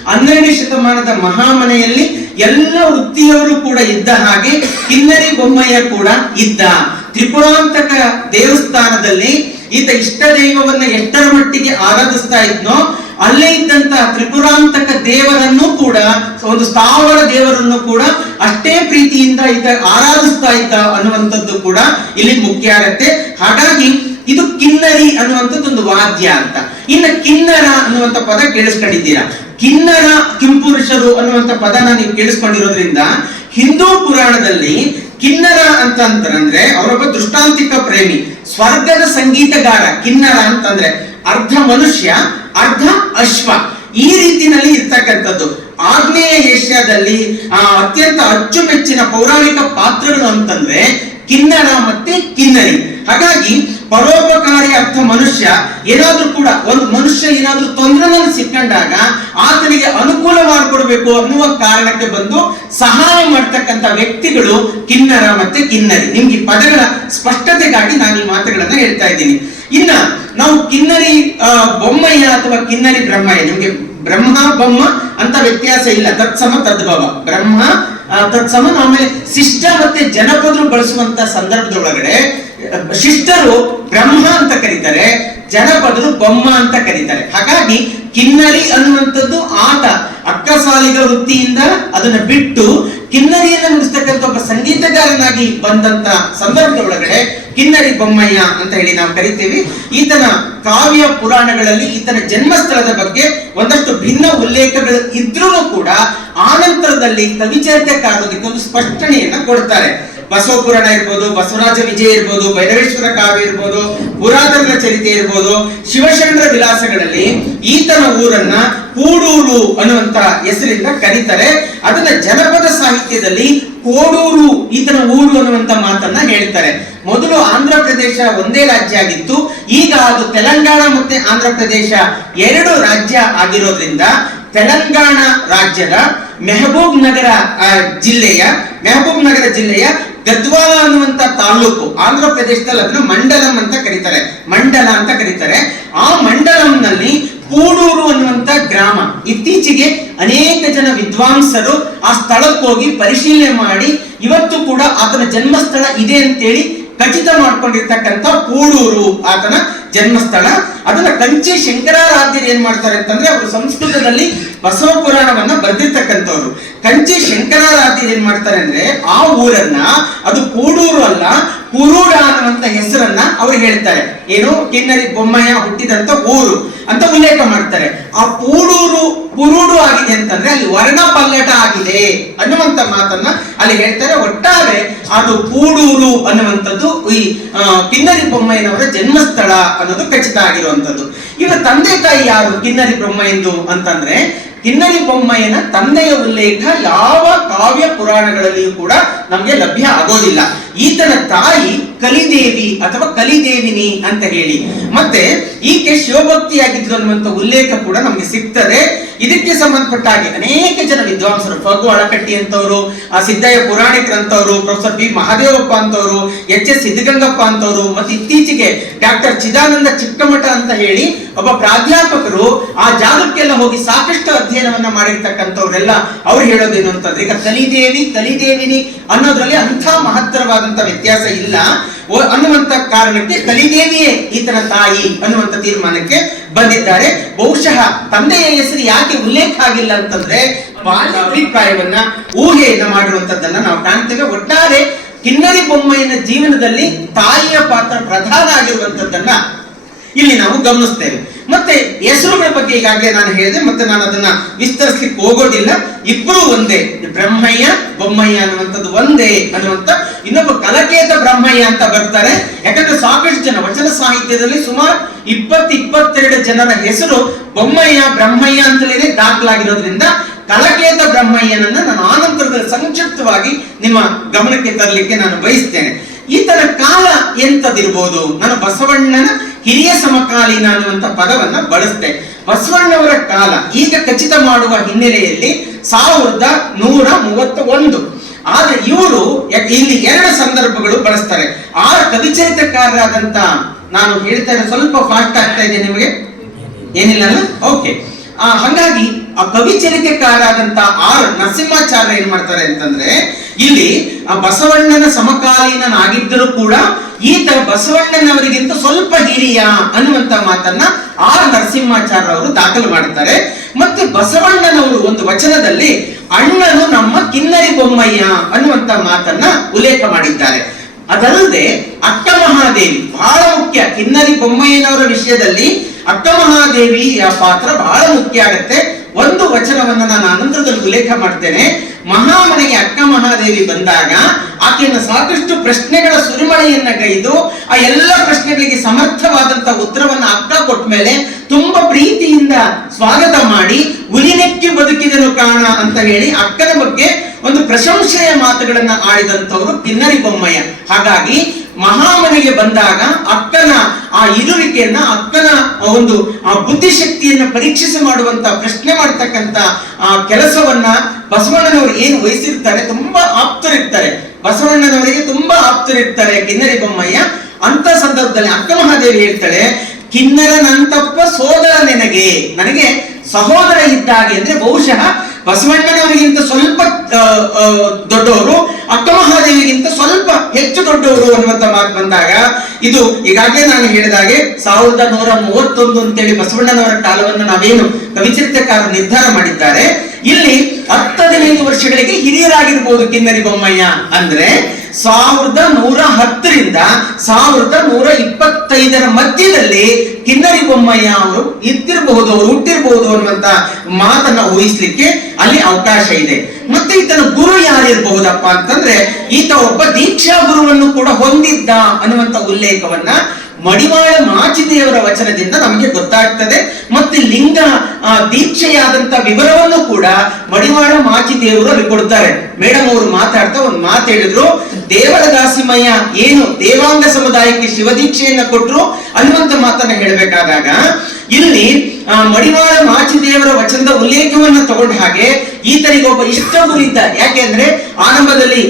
12ನೇ ಶತಮಾನದ ಮಹಾಮನೆಯಲ್ಲಿ ಎಲ್ಲ ವೃತ್ತಿಯವರು ಕೂಡ ಇದ್ದ ಹಾಗೆ ಕಿನ್ನರಿ ಬೊಮ್ಮಯ್ಯ ಕೂಡ ಇದ್ದ. ತ್ರಿಪುರಾಂತಕ ದೇವಸ್ಥಾನದಲ್ಲಿ ಈತ ಇಷ್ಟ ದೈವವನ್ನ ಎಷ್ಟರ ಮಟ್ಟಿಗೆ ಆರಾಧಿಸ್ತಾ ಇದ್ನೋ ಅಲ್ಲೇ ಇದ್ದಂತಹ ತ್ರಿಪುರಾಂತಕ ದೇವರನ್ನು ಕೂಡ, ಒಂದು ಸ್ಥಾವರ ದೇವರನ್ನು ಕೂಡ ಅಷ್ಟೇ ಪ್ರೀತಿಯಿಂದ ಈತ ಆರಾಧಿಸ್ತಾ ಇದ್ದ ಅನ್ನುವಂಥದ್ದು ಕೂಡ ಇಲ್ಲಿ ಮುಖ್ಯ ಆಗತ್ತೆ. ಹಾಗಾಗಿ ಇದು ಕಿನ್ನರಿ ಅನ್ನುವಂಥದ್ದು ಒಂದು ವಾದ್ಯ ಅಂತ. ಇನ್ನು ಕಿನ್ನರ ಅನ್ನುವಂಥ ಪದ ಕೇಳಿಸ್ಕೊಂಡಿದ್ದೀರಾ. ಕಿನ್ನರ ಕಿಂಪುರುಷರು ಅನ್ನುವಂಥ ಪದನ ನೀವು ಕೇಳಿಸ್ಕೊಂಡಿರೋದ್ರಿಂದ ಹಿಂದೂ ಪುರಾಣದಲ್ಲಿ ಕಿನ್ನರ ಅಂತಂದ್ರೆ ಅವರೊಬ್ಬ ದೃಷ್ಟಾಂತಿಕ ಪ್ರೇಮಿ, ಸ್ವರ್ಗದ ಸಂಗೀತಗಾರ. ಕಿನ್ನರ ಅಂತಂದ್ರೆ ಅರ್ಧ ಮನುಷ್ಯ ಅರ್ಧ ಅಶ್ವ, ಈ ರೀತಿನಲ್ಲಿ ಇರ್ತಕ್ಕಂಥದ್ದು. ಆಗ್ನೇಯ ಏಷ್ಯಾದಲ್ಲಿ ಅತ್ಯಂತ ಅಚ್ಚುಮೆಚ್ಚಿನ ಪೌರಾಣಿಕ ಪಾತ್ರಗಳು ಅಂತಂದ್ರೆ ಕಿನ್ನರ ಮತ್ತೆ ಕಿನ್ನರಿ. ಹಾಗಾಗಿ ಪರೋಪಕಾರಿ ಅರ್ಥ ಮನುಷ್ಯ ಏನಾದ್ರೂ ಕೂಡ ಒಂದು ಮನುಷ್ಯ ಏನಾದ್ರೂ ತೊಂದರೆಯನ್ನು ಸಿಕ್ಕಂಡಾಗ ಆತನಿಗೆ ಅನುಕೂಲ ಮಾಡಿಕೊಡ್ಬೇಕು ಅನ್ನುವ ಕಾರಣಕ್ಕೆ ಬಂದು ಸಹಾಯ ಮಾಡ್ತಕ್ಕಂಥ ವ್ಯಕ್ತಿಗಳು ಕಿನ್ನರ ಮತ್ತೆ ಕಿನ್ನರಿ. ನಿಮ್ಗೆ ಈ ಪದಗಳ ಸ್ಪಷ್ಟತೆಗಾಗಿ ನಾನು ಈ ಮಾತುಗಳನ್ನ ಹೇಳ್ತಾ ಇದ್ದೀನಿ. ಇನ್ನ ನಾವು ಕಿನ್ನರಿ ಬೊಮ್ಮಯ್ಯ ಅಥವಾ ಕಿನ್ನರಿ ಬ್ರಹ್ಮಯ್ಯ, ನಿಮ್ಗೆ ಬ್ರಹ್ಮ ಬೊಮ್ಮ ಅಂತ ವ್ಯತ್ಯಾಸ ಇಲ್ಲ, ತತ್ಸಮ ತದ್ಭವ. ಬ್ರಹ್ಮ ತತ್ಸಮ. ಆಮೇಲೆ ಶಿಷ್ಟ ಮತ್ತೆ ಜನಪದರು ಬಳಸುವಂತ ಸಂದರ್ಭದೊಳಗಡೆ ಶಿಷ್ಟರು ಬ್ರಹ್ಮ ಅಂತ ಕರೀತಾರೆ, ಜನಪದರು ಬೊಮ್ಮ ಅಂತ ಕರೀತಾರೆ. ಹಾಗಾಗಿ ಕಿನ್ನರಿ ಅನ್ನುವಂಥದ್ದು ಆತ ಅಕ್ಕಸಾಲಿಗ ವೃತ್ತಿಯಿಂದ ಅದನ್ನ ಬಿಟ್ಟು ಕಿನ್ನರಿಯನ್ನು ನುಡಿಸ್ತಕ್ಕಂಥ ಒಬ್ಬ ಸಂಗೀತಗಾರನಾಗಿ ಬಂದಂತ ಸಂದರ್ಭದೊಳಗಡೆ ಕಿನ್ನರಿ ಬೊಮ್ಮಯ್ಯ ಅಂತ ಹೇಳಿ ನಾವು ಕರಿತೀವಿ. ಈತನ ಕಾವ್ಯ ಪುರಾಣಗಳಲ್ಲಿ ಈತನ ಜನ್ಮಸ್ಥಳದ ಬಗ್ಗೆ ಒಂದಷ್ಟು ಭಿನ್ನ ಉಲ್ಲೇಖಗಳು ಇದ್ರೂ ಕೂಡ ಆನಂತರದಲ್ಲಿ ಕವಿಚರಿತೆಕಾರರಿಗೆ ಒಂದು ಸ್ಪಷ್ಟನೆಯನ್ನ ಕೊಡ್ತಾರೆ. ಬಸವ ಪುರಾಣ ಇರ್ಬೋದು, ಬಸವರಾಜ ವಿಜಯ ಇರ್ಬೋದು, ಭೈರವೇಶ್ವರ ಕಾವ್ಯ ಇರ್ಬೋದು, ಪುರಾತನ ಚರಿತೆ ಇರ್ಬೋದು, ಶಿವಶರಣರ ವಿಲಾಸಗಳಲ್ಲಿ ಈತನ ಊರನ್ನ ಕೂಡೂರು ಅನ್ನುವಂತ ಹೆಸರಿಂದ ಕರೀತಾರೆ. ಅದನ್ನ ಜನಪದ ಸಾಹಿತ್ಯದಲ್ಲಿ ಕೋಡೂರು ಈತನ ಊರು ಅನ್ನುವಂತ ಮಾತನ್ನ ಹೇಳ್ತಾರೆ. ಮೊದಲು ಆಂಧ್ರ ಪ್ರದೇಶ ಒಂದೇ ರಾಜ್ಯ ಆಗಿತ್ತು, ಈಗ ಅದು ತೆಲಂಗಾಣ ಮತ್ತೆ ಆಂಧ್ರ ಪ್ರದೇಶ ಎರಡು ರಾಜ್ಯ ಆಗಿರೋದ್ರಿಂದ ತೆಲಂಗಾಣ ರಾಜ್ಯದ ಮೆಹಬೂಬ್ ನಗರ ಜಿಲ್ಲೆಯ ಗದ್ವಾಲ ಅನ್ನುವಂತ ತಾಲೂಕು, ಆಂಧ್ರ ಪ್ರದೇಶದಲ್ಲಿ ಅದನ್ನು ಮಂಡಲಂ ಅಂತ ಕರೀತಾರೆ, ಮಂಡಲ ಅಂತ ಕರೀತಾರೆ. ಆ ಮಂಡಲಂನಲ್ಲಿ ಕೂಡೂರು ಅನ್ನುವಂತ ಗ್ರಾಮ. ಇತ್ತೀಚೆಗೆ ಅನೇಕ ಜನ ವಿದ್ವಾಂಸರು ಆ ಸ್ಥಳಕ್ಕೆ ಹೋಗಿ ಪರಿಶೀಲನೆ ಮಾಡಿ ಇವತ್ತು ಕೂಡ ಆತನ ಜನ್ಮಸ್ಥಳ ಇದೆ ಅಂತೇಳಿ ಖಚಿತ ಮಾಡ್ಕೊಂಡಿರ್ತಕ್ಕಂಥ ಕೂಡೂರು ಆತನ ಜನ್ಮಸ್ಥಳ. ಅದನ್ನ ಕಂಚಿ ಶಂಕರಾರಾಧ್ಯರು ಏನ್ ಮಾಡ್ತಾರೆ ಅಂತಂದ್ರೆ, ಅವರು ಸಂಸ್ಕೃತದಲ್ಲಿ ಬಸವ ಪುರಾಣವನ್ನ ಬರೆದಿರ್ತಕ್ಕಂಥವ್ರು. ಕಂಚಿ ಶಂಕರಾರಾಧ್ಯರು ಏನ್ ಮಾಡ್ತಾರೆ ಅಂದ್ರೆ ಆ ಊರನ್ನ ಅದು ಕೂಡೂರು ಅಲ್ಲ ಕುರುಡ ಅನ್ನುವಂತ ಹೆಸರನ್ನ ಅವ್ರು ಹೇಳ್ತಾರೆ. ಏನು, ಕಿನ್ನರಿ ಬೊಮ್ಮಯ್ಯ ಹುಟ್ಟಿದಂತ ಊರು ಅಂತ ಉಲ್ಲೇಖ ಮಾಡ್ತಾರೆ. ಆ ಕೂಡೂರು ಕುರುಡು ಆಗಿದೆ ಅಂತಂದ್ರೆ ಅಲ್ಲಿ ವರ್ಣ ಪಲ್ಲಟ ಆಗಿದೆ ಅನ್ನುವಂತ ಮಾತನ್ನ ಅಲ್ಲಿ ಹೇಳ್ತಾರೆ. ಒಟ್ಟಾರೆ ಅದು ಕೂಡೂರು ಅನ್ನುವಂಥದ್ದು ಈ ಕಿನ್ನರಿ ಬೊಮ್ಮಯ್ಯನವರ ಜನ್ಮಸ್ಥಳ ಅನ್ನೋದು ಖಚಿತ ಆಗಿರುವಂತದ್ದು. ಇವರ ತಂದೆ ತಾಯಿ ಯಾರು ಕಿನ್ನರಿ ಬೊಮ್ಮಯ್ಯಂದು ಅಂತಂದ್ರೆ, ಕಿನ್ನರಿ ಬೊಮ್ಮಯ್ಯನ ತಂದೆಯ ಉಲ್ಲೇಖ ಯಾವ ಕಾವ್ಯ ಪುರಾಣಗಳಲ್ಲಿಯೂ ಕೂಡ ನಮಗೆ ಲಭ್ಯ ಆಗೋದಿಲ್ಲ. ಈತನ ತಾಯಿ ಕಲಿದೇವಿ ಅಥವಾ ಕಲಿದೇವಿನಿ ಅಂತ ಹೇಳಿ, ಮತ್ತೆ ಈಕೆ ಶಿವಭಕ್ತಿಯಾಗಿದ್ದು ಅನ್ನುವಂತ ಉಲ್ಲೇಖ ಕೂಡ ನಮಗೆ ಸಿಗ್ತದೆ. ಇದಕ್ಕೆ ಸಂಬಂಧಪಟ್ಟ ಹಾಗೆ ಅನೇಕ ಜನ ವಿದ್ವಾಂಸರು, ಫಗು ಅಳಕಟ್ಟಿ ಅಂತವರು, ಸಿದ್ದಯ್ಯ ಪುರಾಣಿಕರಂತವರು, ಪ್ರೊಫೆಸರ್ ಬಿ ಮಹಾದೇವಪ್ಪ ಅಂತವರು, ಎಚ್.ಎಸ್. ಸಿದ್ಧಗಂಗಪ್ಪ ಅಂತವರು, ಮತ್ತೆ ಇತ್ತೀಚೆಗೆ ಡಾಕ್ಟರ್ ಚಿದಾನಂದ ಚಿಕ್ಕಮಠ ಅಂತ ಹೇಳಿ ಒಬ್ಬ ಪ್ರಾಧ್ಯಾಪಕರು ಆ ಜಾಗಕ್ಕೆಲ್ಲ ಹೋಗಿ ಸಾಕಷ್ಟು ಅಧ್ಯಯನವನ್ನ ಮಾಡಿರ್ತಕ್ಕಂಥವ್ರೆಲ್ಲ ಅವ್ರು ಹೇಳೋದೇನು ಅಂತಂದ್ರೆ, ಈಗ ಕಲಿದೇವಿನಿ ಅನ್ನೋದ್ರಲ್ಲಿ ಅಂಥ ಮಹತ್ತರವಾದಂತ ವ್ಯತ್ಯಾಸ ಇಲ್ಲ ಅನ್ನುವಂತ ಕಾರಣಕ್ಕೆ ಕಲಿದೇವಿಯೇ ಈತನ ತಾಯಿ ಅನ್ನುವಂತ ತೀರ್ಮಾನಕ್ಕೆ ಬಂದಿದ್ದಾರೆ. ಬಹುಶಃ ತಂದೆಯ ಹೆಸರು ಯಾಕೆ ಉಲ್ಲೇಖ ಆಗಿಲ್ಲ ಅಂತಂದ್ರೆ ಅಭಿಪ್ರಾಯವನ್ನ ಊಹೆಯನ್ನ ಮಾಡಿರುವಂತದ್ದನ್ನ ನಾವು ಕಾಣ್ತೇವೆ. ಒಟ್ಟಾರೆ ಕಿನ್ನರಿ ಬೊಮ್ಮಯ್ಯನ ಜೀವನದಲ್ಲಿ ತಾಯಿಯ ಪಾತ್ರ ಪ್ರಧಾನ ಆಗಿರುವಂತದ್ದನ್ನ ಇಲ್ಲಿ ನಾವು ಗಮನಿಸ್ತೇವೆ. ಮತ್ತೆ ಹೆಸರುಗಳ ಬಗ್ಗೆ ಈಗಾಗಲೇ ನಾನು ಹೇಳಿದೆ, ಮತ್ತೆ ನಾನು ಅದನ್ನ ವಿಸ್ತರಿಸಲಿಕ್ಕೆ ಹೋಗೋದಿಲ್ಲ. ಇಬ್ಬರು ಒಂದೇ, ಬ್ರಹ್ಮಯ್ಯ ಬೊಮ್ಮಯ್ಯ ಅನ್ನುವಂಥದ್ದು ಒಂದೇ ಅನ್ನುವಂತ. ಇನ್ನೊಬ್ಬ ಕಲಕೇತ ಬ್ರಹ್ಮಯ್ಯ ಅಂತ ಬರ್ತಾರೆ. ಯಾಕಂದ್ರೆ ಸಾಕಷ್ಟು ಜನ ವಚನ ಸಾಹಿತ್ಯದಲ್ಲಿ ಸುಮಾರು 22 ಜನರ ಹೆಸರು ಬೊಮ್ಮಯ್ಯ ಬ್ರಹ್ಮಯ್ಯ ಅಂತಲೇ ದಾಖಲಾಗಿರೋದ್ರಿಂದ ಕಲಕೇತ ಬ್ರಹ್ಮಯ್ಯನನ್ನ ನಾನು ಆನಂತರದಲ್ಲಿ ಸಂಕ್ಷಿಪ್ತವಾಗಿ ನಿಮ್ಮ ಗಮನಕ್ಕೆ ತರಲಿಕ್ಕೆ ನಾನು ಬಯಸ್ತೇನೆ. ಈತನ ಕಾಲ ಎಂತದಿರ್ಬೋದು, ನಾನು ಬಸವಣ್ಣನ ಹಿರಿಯ ಸಮಕಾಲೀನ ಅನ್ನುವಂತ ಪದವನ್ನ ಬಳಸ್ತೆ. ಬಸವಣ್ಣವರ ಕಾಲ ಈಗ ಖಚಿತ ಮಾಡುವ ಹಿನ್ನೆಲೆಯಲ್ಲಿ 1131. ಆದ್ರೆ ಇವರು ಇಲ್ಲಿ 2 ಸಂದರ್ಭಗಳು ಬಳಸ್ತಾರೆ. 6 ಕವಿಚರಿತಕಾರರಾದಂತ, ನಾನು ಹೇಳ್ತಾ ಸ್ವಲ್ಪ ಫಾಸ್ಟ್ ಆಗ್ತಾ ಇದೆ ನಿಮಗೆ, ಏನಿಲ್ಲ ಓಕೆ. ಹಾಗಾಗಿ ಆ ಕವಿಚರಿತೆಕಾರಾದಂತ ಆರ್ ನರಸಿಂಹಾಚಾರ್ಯ ಏನ್ ಮಾಡ್ತಾರೆ ಅಂತಂದ್ರೆ, ಇಲ್ಲಿ ಬಸವಣ್ಣನ ಸಮಕಾಲೀನಾಗಿದ್ದರೂ ಕೂಡ ಈತ ಬಸವಣ್ಣನವರಿಗಿಂತ ಸ್ವಲ್ಪ ಹಿರಿಯ ಅನ್ನುವಂತ ಮಾತನ್ನ ಆರ್ ನರಸಿಂಹಾಚಾರ್ಯ ಅವರು ದಾಖಲು ಮಾಡುತ್ತಾರೆ. ಮತ್ತೆ ಬಸವಣ್ಣನವರು ಒಂದು ವಚನದಲ್ಲಿ ಅಣ್ಣನು ನಮ್ಮ ಕಿನ್ನರಿ ಬೊಮ್ಮಯ್ಯ ಅನ್ನುವಂತ ಮಾತನ್ನ ಉಲ್ಲೇಖ ಮಾಡಿದ್ದಾರೆ. ಅದಲ್ಲದೆ ಅಕ್ಕ ಮಹಾದೇವಿ ಬಹಳ ಮುಖ್ಯ. ಕಿನ್ನರಿ ಬೊಮ್ಮಯ್ಯನವರ ವಿಷಯದಲ್ಲಿ ಅಕ್ಕ ಮಹಾದೇವಿಯ ಪಾತ್ರ ಬಹಳ ಮುಖ್ಯ ಆಗುತ್ತೆ. ಒಂದು ವಚನವನ್ನ ನಾನು ಅನಂತರದಲ್ಲಿ ಉಲ್ಲೇಖ ಮಾಡ್ತೇನೆ. ಮಹಾಮನೆಗೆ ಅಕ್ಕ ಮಹಾದೇವಿ ಬಂದಾಗ ಆಕೆಯನ್ನು ಸಾಕಷ್ಟು ಪ್ರಶ್ನೆಗಳ ಸುರಿಮಳೆಯನ್ನ ಗೈದು ಆ ಎಲ್ಲ ಪ್ರಶ್ನೆಗಳಿಗೆ ಸಮರ್ಥವಾದಂತಹ ಉತ್ತರವನ್ನ ಅಕ್ಕ ಕೊಟ್ಟ ಮೇಲೆ ತುಂಬಾ ಪ್ರೀತಿಯಿಂದ ಸ್ವಾಗತ ಮಾಡಿ ಉಲಿನೆಕ್ಕಿ ಬದುಕಿದನು ಕಾಣ ಅಂತ ಹೇಳಿ ಅಕ್ಕನ ಬಗ್ಗೆ ಒಂದು ಪ್ರಶಂಸೆಯ ಮಾತುಗಳನ್ನ ಆಡಿದಂತವರು ಕಿನ್ನರಿ ಬೊಮ್ಮಯ್ಯ. ಹಾಗಾಗಿ ಮಹಾಮನೆಗೆ ಬಂದಾಗ ಅಕ್ಕನ ಆ ಇರುವಿಕೆಯನ್ನ, ಅಕ್ಕನ ಒಂದು ಆ ಬುದ್ಧಿಶಕ್ತಿಯನ್ನ ಪರೀಕ್ಷಿಸಿ ಮಾಡುವಂತ, ಪ್ರಶ್ನೆ ಮಾಡ್ತಕ್ಕಂತ ಆ ಕೆಲಸವನ್ನ ಬಸವಣ್ಣನವರು ಏನು ವಹಿಸಿರ್ತಾರೆ, ತುಂಬಾ ಆಪ್ತರಿರ್ತಾರೆ, ಬಸವಣ್ಣನವರಿಗೆ ತುಂಬಾ ಆಪ್ತರಿರ್ತಾರೆ ಕಿನ್ನರಿ ಬೊಮ್ಮಯ್ಯ. ಅಂತ ಸಂದರ್ಭದಲ್ಲಿ ಅಕ್ಕ ಮಹಾದೇವಿ ಹೇಳ್ತಾಳೆ, ಕಿನ್ನರನಂತಪ್ಪ ಸೋದರ ನನಗೆ ಸಹೋದರ ಇದ್ದಾಗೆ. ಅಂದ್ರೆ ಬಹುಶಃ ಬಸವಣ್ಣನವರಿಗಿಂತ ಸ್ವಲ್ಪ ದೊಡ್ಡವರು, ಅಕ್ಕ ಮಹಾದೇವಿಗಿಂತ ಸ್ವಲ್ಪ ಹೆಚ್ಚು ದೊಡ್ಡವರು ಅನ್ನುವಂತ ಮಾತು ಬಂದಾಗ ಇದು ಈಗಾಗಲೇ ನಾನು ಹೇಳಿದಾಗೆ 1131 ಅಂತೇಳಿ ಬಸವಣ್ಣನವರ ಕಾಲವನ್ನು ನಾವೇನು ಕವಿಚರಿತ್ರಕಾರರು ನಿರ್ಧಾರ ಮಾಡಿದ್ದಾರೆ. ಇಲ್ಲಿ 10-15 ವರ್ಷಗಳಿಗೆ ಹಿರಿಯರಾಗಿರ್ಬೋದು ಕಿನ್ನರಿ ಬೊಮ್ಮಯ್ಯ. ಅಂದ್ರೆ 1110ರಿಂದ 1125 ಮಧ್ಯದಲ್ಲಿ ಕಿನ್ನರಿ ಬೊಮ್ಮಯ್ಯ ಅವರು ಇದ್ದಿರಬಹುದು, ಅವರು ಹುಟ್ಟಿರಬಹುದು ಅನ್ನುವಂತ ಮಾತನ್ನ ಊಹಿಸ್ಲಿಕ್ಕೆ ಅಲ್ಲಿ ಅವಕಾಶ ಇದೆ. ಮತ್ತೆ ಈತನ ಗುರು ಯಾರಿರಬಹುದಪ್ಪ ಅಂತಂದ್ರೆ ಈತ ಒಬ್ಬ ದೀಕ್ಷಾ ಗುರುವನ್ನು ಕೂಡ ಹೊಂದಿದ್ದ ಅನ್ನುವಂತ ಉಲ್ಲೇಖವನ್ನ ಮಡಿವಾಳ ಮಾಚಿದೇವರ ವಚನದಿಂದ ನಮಗೆ ಗೊತ್ತಾಗ್ತದೆ. ಮತ್ತೆ ಲಿಂಗ ದೀಕ್ಷೆಯಾದಂತ ವಿವರವನ್ನು ಕೂಡ ಮಡಿವಾಳ ಮಾಚಿದೇವರು ಅಲ್ಲಿ ಕೊಡ್ತಾರೆ. ಮೇಡಮ್ ಅವರು ಮಾತಾಡ್ತಾ ಒಂದು ಮಾತು ಹೇಳಿದ್ರು, ದೇವರ ದಾಸಿಮಯ್ಯ ಏನು ದೇವಾಂಗ ಸಮುದಾಯಕ್ಕೆ ಶಿವದೀಕ್ಷೆಯನ್ನ ಕೊಟ್ರು ಅನ್ನುವಂತ ಮಾತನ್ನ ಹೇಳಬೇಕಾದಾಗ ಇಲ್ಲಿ ಮಡಿವಾಳ ಮಾಚಿದೇವರ ವಚನದ ಉಲ್ಲೇಖವನ್ನ ತಗೊಂಡ ಹಾಗೆ ಈತನಿಗೆ ಒಬ್ಬ ಇಷ್ಟ ಗುರು ಇದ್ದ. ಯಾಕೆಂದ್ರೆ ಆರಂಭದಲ್ಲಿ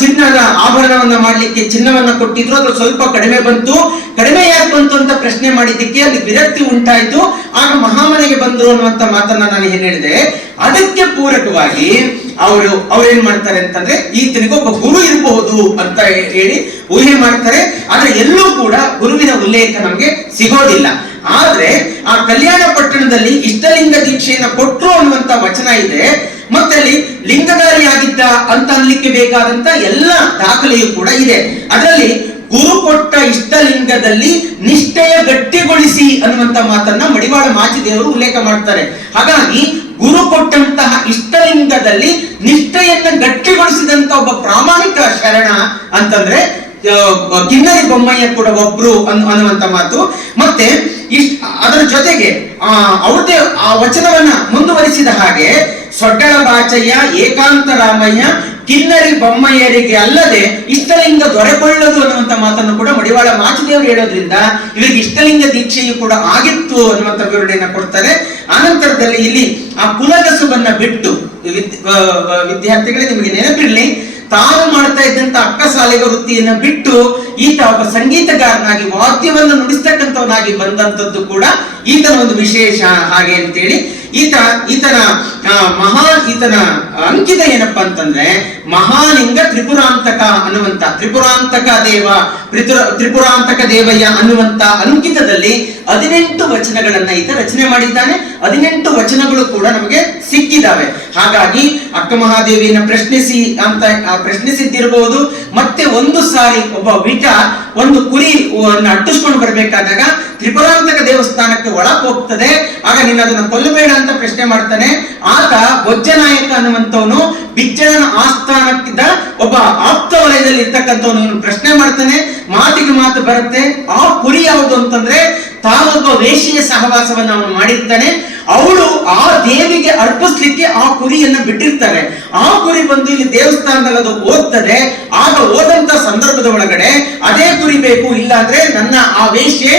ಚಿನ್ನದ ಆಭರಣವನ್ನ ಮಾಡ್ಲಿಕ್ಕೆ ಚಿನ್ನವನ್ನ ಕೊಟ್ಟಿದ್ರು, ಅದು ಸ್ವಲ್ಪ ಕಡಿಮೆ ಬಂತು. ಕಡಿಮೆ ಯಾಕೆ ಬಂತು ಅಂತ ಪ್ರಶ್ನೆ ಮಾಡಿದ್ದಕ್ಕೆ ಅಲ್ಲಿ ವಿರಕ್ತಿ ಉಂಟಾಯ್ತು. ಆಗ ಮಹಾಮನೆಗೆ ಬಂದ್ರು ಅನ್ನುವಂತ ಮಾತನ್ನ ನಾನು ಏನ್ ಹೇಳಿದೆ. ಅದಕ್ಕೆ ಪೂರಕವಾಗಿ ಅವ್ರೇನ್ ಮಾಡ್ತಾರೆ ಅಂತಂದ್ರೆ ಈತನಿಗೆ ಒಬ್ಬ ಗುರು ಇರಬಹುದು ಅಂತ ಹೇಳಿ ಊಹೆ ಮಾಡ್ತಾರೆ. ಆದ್ರೆ ಎಲ್ಲೂ ಕೂಡ ಗುರುವಿನ ಉಲ್ಲೇಖ ನಮ್ಗೆ ಸಿಗೋದಿಲ್ಲ. ಆದ್ರೆ ಆ ಕಲ್ಯಾಣ ಪಟ್ಟಣದಲ್ಲಿ ಇಷ್ಟಲಿಂಗ ದೀಕ್ಷೆಯನ್ನ ಕೊಟ್ರು ಅನ್ನುವಂತ ವಚನ ಇದೆ. ಮತ್ತೆ ಅಲ್ಲಿ ಲಿಂಗಧಾರಿ ಆಗಿದ್ದ ಅಂತ ಅನ್ಲಿಕ್ಕೆ ಬೇಕಾದಂತ ಎಲ್ಲ ದಾಖಲೆಯೂ ಕೂಡ ಇದೆ. ಅದರಲ್ಲಿ ಗುರು ಕೊಟ್ಟ ಇಷ್ಟಲಿಂಗದಲ್ಲಿ ನಿಷ್ಠೆಯ ಗಟ್ಟಿಗೊಳಿಸಿ ಅನ್ನುವಂತ ಮಾತನ್ನ ಮಡಿವಾಳ ಮಾಚಿದೇವರು ಉಲ್ಲೇಖ ಮಾಡ್ತಾರೆ. ಹಾಗಾಗಿ ಗುರು ಕೊಟ್ಟಂತಹ ಇಷ್ಟಲಿಂಗದಲ್ಲಿ ನಿಷ್ಠೆಯನ್ನ ಗಟ್ಟಿಗೊಳಿಸಿದಂತ ಒಬ್ಬ ಪ್ರಾಮಾಣಿಕ ಶರಣ ಅಂತಂದ್ರೆ ಕಿನ್ನರಿ ಬೊಮ್ಮಯ್ಯ ಕೂಡ ಒಬ್ರು ಅನ್ನುವಂತ ಮಾತು. ಮತ್ತೆ ಅದರ ಜೊತೆಗೆ ಅವ್ರದೇ ಆ ವಚನವನ್ನ ಮುಂದುವರಿಸಿದ ಹಾಗೆ ಸೊಡ್ಡಳ ಬಾಚಯ್ಯ, ಏಕಾಂತ ರಾಮಯ್ಯ, ಕಿನ್ನರಿ ಬೊಮ್ಮಯ್ಯರಿಗೆ ಅಲ್ಲದೆ ಇಷ್ಟಲಿಂಗ ದೊರೆಕೊಳ್ಳದು ಅನ್ನುವಂತ ಮಾತನ್ನು ಕೂಡ ಮಡಿವಾಳ ಮಾಚಿದೇವರು ಹೇಳೋದ್ರಿಂದ ಇವರಿಗೆ ಇಷ್ಟಲಿಂಗ ದೀಕ್ಷೆಯು ಕೂಡ ಆಗಿತ್ತು ಅನ್ನುವಂತ ವಿವರಣೆಯನ್ನ ಕೊಡ್ತಾರೆ. ಆನಂತರದಲ್ಲಿ ಇಲ್ಲಿ ಆ ಕುಲಗಸುಬನ್ನ ಬಿಟ್ಟು ವಿದ್ಯಾರ್ಥಿಗಳೇ ನಿಮಗೆ ನೆನಪಿರ್ಲಿ, ತಾನು ಮಾಡ್ತಾ ಇದ್ದಂತ ಅಕ್ಕಸಾಲಿಗ ವೃತ್ತಿಯನ್ನ ಬಿಟ್ಟು ಈತ ಒಬ್ಬ ಸಂಗೀತಗಾರನಾಗಿ ವಾದ್ಯವನ್ನು ನುಡಿಸ್ತಕ್ಕಂಥವನಾಗಿ ಬಂದಂತದ್ದು ಕೂಡ ಈತನ ಒಂದು ವಿಶೇಷ. ಹಾಗೆ ಅಂತೇಳಿ ಈತನ ಅಂಕಿತ ಏನಪ್ಪಾ ಅಂತಂದ್ರೆ ಮಹಾಲಿಂಗ ತ್ರಿಪುರಾಂತಕ ಅನ್ನುವಂತ ತ್ರಿಪುರಾಂತಕ ದೇವಯ್ಯ ಅನ್ನುವಂತ ಅಂಕಿತದಲ್ಲಿ 18 ವಚನಗಳನ್ನ ಈತ ರಚನೆ ಮಾಡಿದ್ದಾನೆ. 18 ವಚನಗಳು ಕೂಡ ನಮಗೆ ಸಿಕ್ಕಿದಾವೆ. ಹಾಗಾಗಿ ಅಕ್ಕ ಮಹಾದೇವಿಯನ್ನ ಪ್ರಶ್ನಿಸಿದ್ದಿರಬಹುದು. ಮತ್ತೆ ಒಂದು ಸಾರಿ ಒಬ್ಬ ವಿಟ ಒಂದು ಕುರಿ ಅಟ್ಟಿಸ್ಕೊಂಡು ಬರ್ಬೇಕಾದಾಗ ತ್ರಿಪುರಾಂತಕ ದೇವಸ್ಥಾನಕ್ಕೆ ಒಳಗೆ ಹೋಗ್ತದೆ. ಆಗ ನೀನು ಅದನ್ನ ಕೊಲ್ಲಬೇಡ ಅಂತ ಪ್ರಶ್ನೆ ಮಾಡ್ತಾನೆ. ಆತ ಬೊಜ್ಜನಾಯಕ ಅನ್ನುವಂಥವನು ಬಿಜ್ಜಳನ ಆಸ್ಥಾನಕ್ಕಿದ್ದ ಒಬ್ಬ ಆಪ್ತ ವಲಯದಲ್ಲಿ ಇರ್ತಕ್ಕಂಥವನು ಪ್ರಶ್ನೆ ಮಾಡ್ತಾನೆ. ಮಾತಿಗೆ ಮಾತು ಬರುತ್ತೆ. ಆ ಕುರಿ ಯಾವುದು ಅಂತಂದ್ರೆ ತಾನೊಬ್ಬ ವೇಷಿಯ ಸಹವಾಸವನ್ನು ಅವನು ಮಾಡಿರ್ತಾನೆ. ಅವಳು ಆ ದೇವಿಗೆ ಅರ್ಪಿಸ್ಲಿಕ್ಕೆ ಆ ಕುರಿಯನ್ನ ಬಿಟ್ಟಿರ್ತಾರೆ. ಆ ಕುರಿ ಬಂದು ಇಲ್ಲಿ ದೇವಸ್ಥಾನದಲ್ಲಿ ಅದು ಓದ್ತದೆ. ಆಗ ಓದಂತ ಸಂದರ್ಭದ ಒಳಗಡೆ ಅದೇ ಕುರಿ ಬೇಕು, ಇಲ್ಲ ಅಂದ್ರೆ ನನ್ನ ಆ ವೇಶ್ಯೆ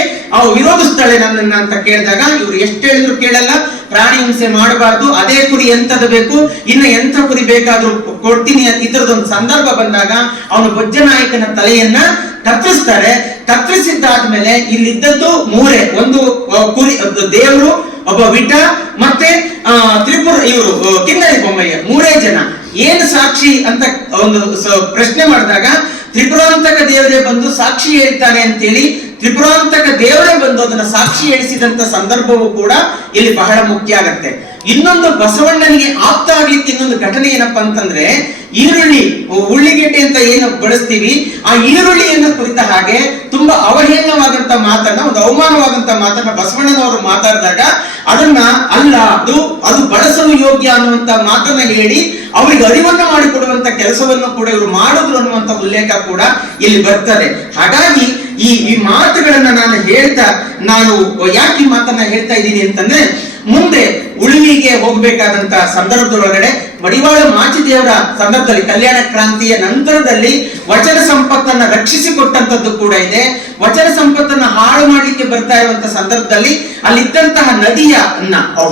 ವಿರೋಧಿಸ್ತಾಳೆ ನನ್ನನ್ನ ಅಂತ ಕೇಳಿದಾಗ ಇವ್ರು ಎಷ್ಟು ಹೇಳಿದ್ರು ಕೇಳಲ್ಲ, ಪ್ರಾಣಿ ಹಿಂಸೆ ಮಾಡಬಾರ್ದು, ಅದೇ ಕುರಿ ಎಂತದ ಬೇಕು, ಇನ್ನು ಎಂತ ಕುರಿ ಬೇಕಾದ್ರೂ ಕೊಡ್ತೀನಿ ಈ ತರದೊಂದು ಸಂದರ್ಭ ಬಂದಾಗ ಅವನು ಬೊಜ್ಜನಾಯಕನ ತಲೆಯನ್ನ ಕತ್ತರಿಸ್ತಾರೆ. ಕತ್ತರಿಸಿದ್ದಾದ್ಮೇಲೆ ಇಲ್ಲಿದ್ದದ್ದು ಮೂರೇ, ಒಂದು ಕುರಿ ದೇವರು, ಒಬ್ಬ ವಿಟ, ಮತ್ತೆ ಇವರು ಕಿನ್ನರಿ ಬೊಮ್ಮಯ್ಯ, ಮೂರೇ ಜನ. ಏನು ಸಾಕ್ಷಿ ಅಂತ ಒಂದು ಪ್ರಶ್ನೆ ಮಾಡಿದಾಗ ತ್ರಿಪುರಾಂತಕ ದೇವರೇ ಬಂದು ಸಾಕ್ಷಿ ಹೇಳ್ತಾನೆ ಅಂತೇಳಿ ತ್ರಿಪುರಾಂತಕ ದೇವರೇ ಬಂದು ಅದನ್ನ ಸಾಕ್ಷಿ ಹೇಳಿಸಿದಂತ ಸಂದರ್ಭವೂ ಕೂಡ ಇಲ್ಲಿ ಬಹಳ ಮುಖ್ಯ ಆಗತ್ತೆ. ಇನ್ನೊಂದು ಬಸವಣ್ಣನಿಗೆ ಆಪ್ತ ಆಗ್ಲಿಕ್ಕೆ ಇನ್ನೊಂದು ಘಟನೆ ಏನಪ್ಪಾ ಅಂತಂದ್ರೆ ಈರುಳ್ಳಿ ಉಳ್ಳಿಗೆಡ್ಡೆ ಅಂತ ಏನು ಬಳಸ್ತೀವಿ, ಆ ಈರುಳ್ಳಿಯನ್ನು ಕುರಿತ ಹಾಗೆ ತುಂಬಾ ಅವಹೇಳನವಾದಂತ ಮಾತನ್ನ, ಒಂದು ಅವಮಾನವಾದಂತ ಮಾತನ್ನ ಬಸವಣ್ಣನವರು ಮಾತಾಡಿದಾಗ ಅದನ್ನ ಅಲ್ಲ, ಅದು ಬಳಸಲು ಯೋಗ್ಯ ಅನ್ನುವಂತ ಮಾತನ್ನ ಹೇಳಿ ಅವರಿಗೆ ಅರಿವನ್ನ ಮಾಡಿಕೊಡುವಂತ ಕೆಲಸವನ್ನು ಕೂಡ ಇವರು ಮಾಡಿದ್ರು ಅನ್ನುವಂತ ಉಲ್ಲೇಖ ಕೂಡ ಇಲ್ಲಿ ಬರ್ತದೆ. ಹಾಗಾಗಿ ಈ ಮಾತುಗಳನ್ನ ನಾನು ಯಾಕೆ ಈ ಮಾತನ್ನ ಹೇಳ್ತಾ ಇದ್ದೀನಿ ಅಂತಂದ್ರೆ, ಮುಂದೆ ಉಳುವಿಗೆ ಹೋಗ್ಬೇಕಾದಂತ ಸಂದರ್ಭದೊಳಗಡೆ ಮಡಿವಾಳ ಮಾಚಿದೇವರ ಸಂದರ್ಭದಲ್ಲಿ ಕಲ್ಯಾಣ ಕ್ರಾಂತಿಯ ನಂತರದಲ್ಲಿ ವಚನ ಸಂಪತ್ತನ್ನ ರಕ್ಷಿಸಿಕೊಟ್ಟಂತದ್ದು ಕೂಡ ಇದೆ. ವಚನ ಸಂಪತ್ತನ್ನ ಹಾಳು ಮಾಡಲಿಕ್ಕೆ ಬರ್ತಾ ಇರುವಂತ ಸಂದರ್ಭದಲ್ಲಿ ಅಲ್ಲಿದ್ದಂತಹ ನದಿಯ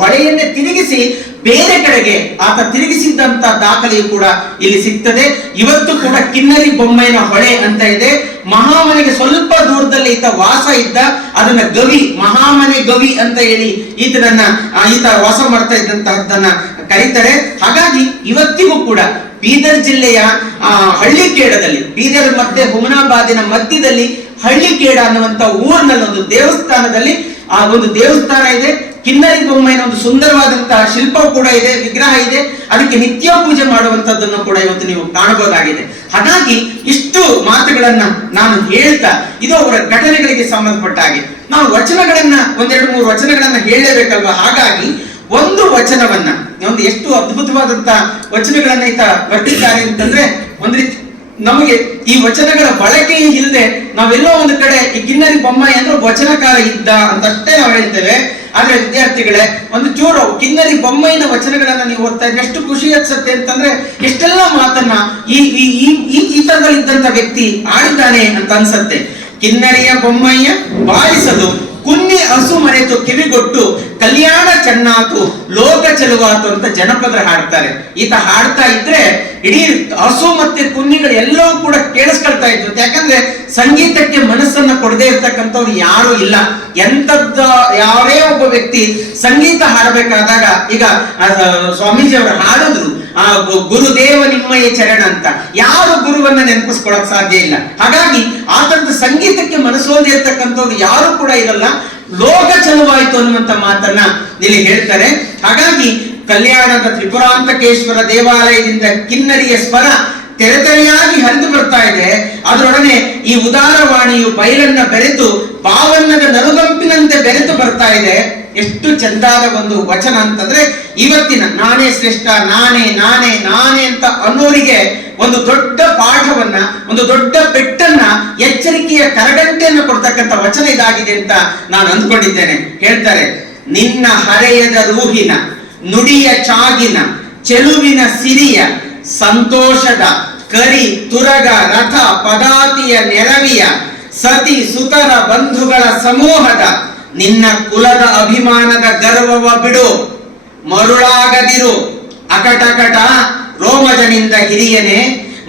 ಹೊಳೆಯನ್ನೇ ತಿರುಗಿಸಿ ಬೇರೆ ಕಡೆಗೆ ಆತ ತಿರುಗಿಸಿದ್ದಂತ ದಾಖಲೆಯು ಕೂಡ ಇಲ್ಲಿ ಸಿಗ್ತದೆ. ಇವತ್ತು ಕೂಡ ಕಿನ್ನರಿ ಬೊಮ್ಮಯ್ಯನ ಹೊಳೆ ಅಂತ ಇದೆ. ಮಹಾಮನೆಗೆ ಸ್ವಲ್ಪ ದೂರದಲ್ಲಿ ಈತ ವಾಸ ಇದ್ದ, ಅದನ್ನ ಗವಿ, ಮಹಾಮನೆ ಗವಿ ಅಂತ ಹೇಳಿ ಈತ ವಾಸ ಮಾಡ್ತಾ ಇದ್ದಂತಹದ್ದನ್ನ ಕರೀತಾರೆ. ಹಾಗಾಗಿ ಇವತ್ತಿಗೂ ಕೂಡ ಬೀದರ್ ಜಿಲ್ಲೆಯ ಹಳ್ಳಿಕೇಡದಲ್ಲಿ, ಬೀದರ್ ಮತ್ತೆ ಹುಮನಾಬಾದಿನ ಮಧ್ಯದಲ್ಲಿ ಹಳ್ಳಿಕೇಡ ಅನ್ನುವಂತ ಊರಿನಲ್ಲಿ ಒಂದು ದೇವಸ್ಥಾನದಲ್ಲಿ ಆ ಒಂದು ದೇವಸ್ಥಾನ ಇದೆ. ಕಿನ್ನರಿ ಬೊಮ್ಮಯ್ಯನ ಒಂದು ಸುಂದರವಾದಂತಹ ಶಿಲ್ಪ ಕೂಡ ಇದೆ, ವಿಗ್ರಹ ಇದೆ. ಅದಕ್ಕೆ ನಿತ್ಯ ಪೂಜೆ ಮಾಡುವಂತದ್ದನ್ನು ಕೂಡ ಇವತ್ತು ನೀವು ಕಾಣಬಹುದಾಗಿದೆ. ಹಾಗಾಗಿ ಇಷ್ಟು ಮಾತುಗಳನ್ನ ನಾನು ಹೇಳ್ತಾ, ಇದು ಅವರ ಘಟನೆಗಳಿಗೆ ಸಂಬಂಧಪಟ್ಟ ಹಾಗೆ ನಾವು ವಚನಗಳನ್ನ ಒಂದೆರಡು ಮೂರು ವಚನಗಳನ್ನ ಹೇಳಲೇಬೇಕಲ್ವಾ. ಹಾಗಾಗಿ ಒಂದು ವಚನವನ್ನ, ಒಂದು ಎಷ್ಟು ಅದ್ಭುತವಾದಂತ ವಚನಗಳನ್ನ ಈತ ಬರ್ತಿದ್ದಾರೆ ಅಂತಂದ್ರೆ, ಒಂದ್ ರೀತಿ ನಮಗೆ ಈ ವಚನಗಳ ಬಳಕೆಯೇ ಇಲ್ಲದೆ ನಾವೆಲ್ಲೋ ಒಂದು ಕಡೆ ಈ ಕಿನ್ನರಿ ಬೊಮ್ಮಯ್ಯ ಅಂದ್ರೆ ವಚನಕಾರ ಇದ್ದ ಅಂತಷ್ಟೇ ನಾವು ಹೇಳ್ತೇವೆ. ಆದ್ರೆ ವಿದ್ಯಾರ್ಥಿಗಳೇ, ಒಂದು ಚೂರು ಕಿನ್ನರಿ ಬೊಮ್ಮಯ್ಯನ ವಚನಗಳನ್ನ ನೀವು ಓದ್ತಾ ಇದ್ರೆ ಎಷ್ಟು ಖುಷಿ ಅನ್ಸುತ್ತೆ ಅಂತಂದ್ರೆ, ಎಷ್ಟೆಲ್ಲ ಮಾತನ್ನ ಈ ತರದಲ್ಲಿದ್ದಂತ ವ್ಯಕ್ತಿ ಆಡಿದ್ದಾನೆ ಅಂತ ಅನ್ಸತ್ತೆ. ಕಿನ್ನರಿಯ ಬೊಮ್ಮಯ್ಯ ಬಾರಿಸಲು ಕುನ್ನಿ ಹಸು ಮರೆತು ಕಿವಿಗೊಟ್ಟು ಕಲ್ಯಾಣ ಚೆನ್ನಾತು ಲೋಕ ಚೆಲುವಾತು ಅಂತ ಜನಪದರ ಹಾಡ್ತಾರೆ. ಈತ ಹಾಡ್ತಾ ಇದ್ರೆ ಇಡೀ ಹಸು ಮತ್ತೆ ಕುನ್ನಿಗಳು ಎಲ್ಲವೂ ಕೂಡ ಕೇಳಿಸ್ಕೊಳ್ತಾ ಇತ್ತು. ಯಾಕಂದ್ರೆ ಸಂಗೀತಕ್ಕೆ ಮನಸ್ಸನ್ನ ಕೊಡದೇ ಇರ್ತಕ್ಕಂಥವ್ರು ಯಾರು ಇಲ್ಲ. ಎಂತದ್ದ ಯಾರೇ ಒಬ್ಬ ವ್ಯಕ್ತಿ ಸಂಗೀತ ಹಾಡಬೇಕಾದಾಗ, ಈಗ ಸ್ವಾಮೀಜಿ ಅವರು ಹಾಡಿದ್ರು ಗುರುದೇವ ನಿಮ್ಮಯ್ಯ ಚರಣ ಅಂತ, ಯಾರು ಗುರುವನ್ನ ನೆನಪಿಸ್ಕೊಳಕ್ ಸಾಧ್ಯ ಇಲ್ಲ. ಹಾಗಾಗಿ ಆ ತರದ ಸಂಗೀತಕ್ಕೆ ಮನಸ್ಸೋದೇ ಇರ್ತಕ್ಕಂಥವ್ರು ಯಾರು ಕೂಡ ಇರಲ್ಲ. ಲೋಕ ಚೆಲುವಾಯಿತು ಅನ್ನುವಂತ ಮಾತನ್ನ ಇಲ್ಲಿ ಹೇಳ್ತಾರೆ. ಹಾಗಾಗಿ ಕಲ್ಯಾಣದ ತ್ರಿಪುರಾಂತಕೇಶ್ವರ ದೇವಾಲಯದಿಂದ ಕಿನ್ನರಿಯ ಸ್ವರ ತೆರೆತೆರೆಯಾಗಿ ಹರಿದು ಬರ್ತಾ ಇದೆ. ಅದರೊಡನೆ ಈ ಉದಾರವಾಣಿಯು ಬಯಲನ್ನ ಬೆರೆತು ಪಾವನ್ನದ ನರುಗಂಪಿನಂತೆ ಬೆರೆತು ಬರ್ತಾ ಇದೆ. ಎಷ್ಟು ಚಂದಾದ ಒಂದು ವಚನ ಅಂತಂದ್ರೆ, ಇವತ್ತಿನ ನಾನೇ ಶ್ರೇಷ್ಠ, ನಾನೇ ನಾನೇ ನಾನೇ ಅಂತ ಅನ್ನೋರಿಗೆ ಒಂದು ದೊಡ್ಡ ಪಾಠವನ್ನ, ಒಂದು ದೊಡ್ಡ ಪೆಟ್ಟನ್ನ, ಎಚ್ಚರಿಕೆಯ ಕರಗಂಟೆಯನ್ನು ಕೊಡ್ತಕ್ಕಂಥ ವಚನ ಇದಾಗಿದೆ ಅಂತ ನಾನು ಅಂದ್ಕೊಂಡಿದ್ದೇನೆ. ಹೇಳ್ತಾರೆ, ನಿನ್ನ ಹರೆಯದ ರೂಹಿನ ನುಡಿಯ ಚಾಗಿನ ಚೆಲುವಿನ ಸಿರಿಯ ಸಂತೋಷದ ಕರಿ ತುರಗ ರಥ ಪದಾತಿಯ ನೆರವಿಯ ಸತಿ ಸುತರ ಬಂಧುಗಳ ಸಮೂಹದ ನಿನ್ನ ಕುಲದ ಅಭಿಮಾನದ ಗರ್ವವ ಬಿಡು, ಮರುಳಾಗದಿರು. ಅಕಟಕಟ ರೋಮಜನಿಂದ ಹಿರಿಯನೆ,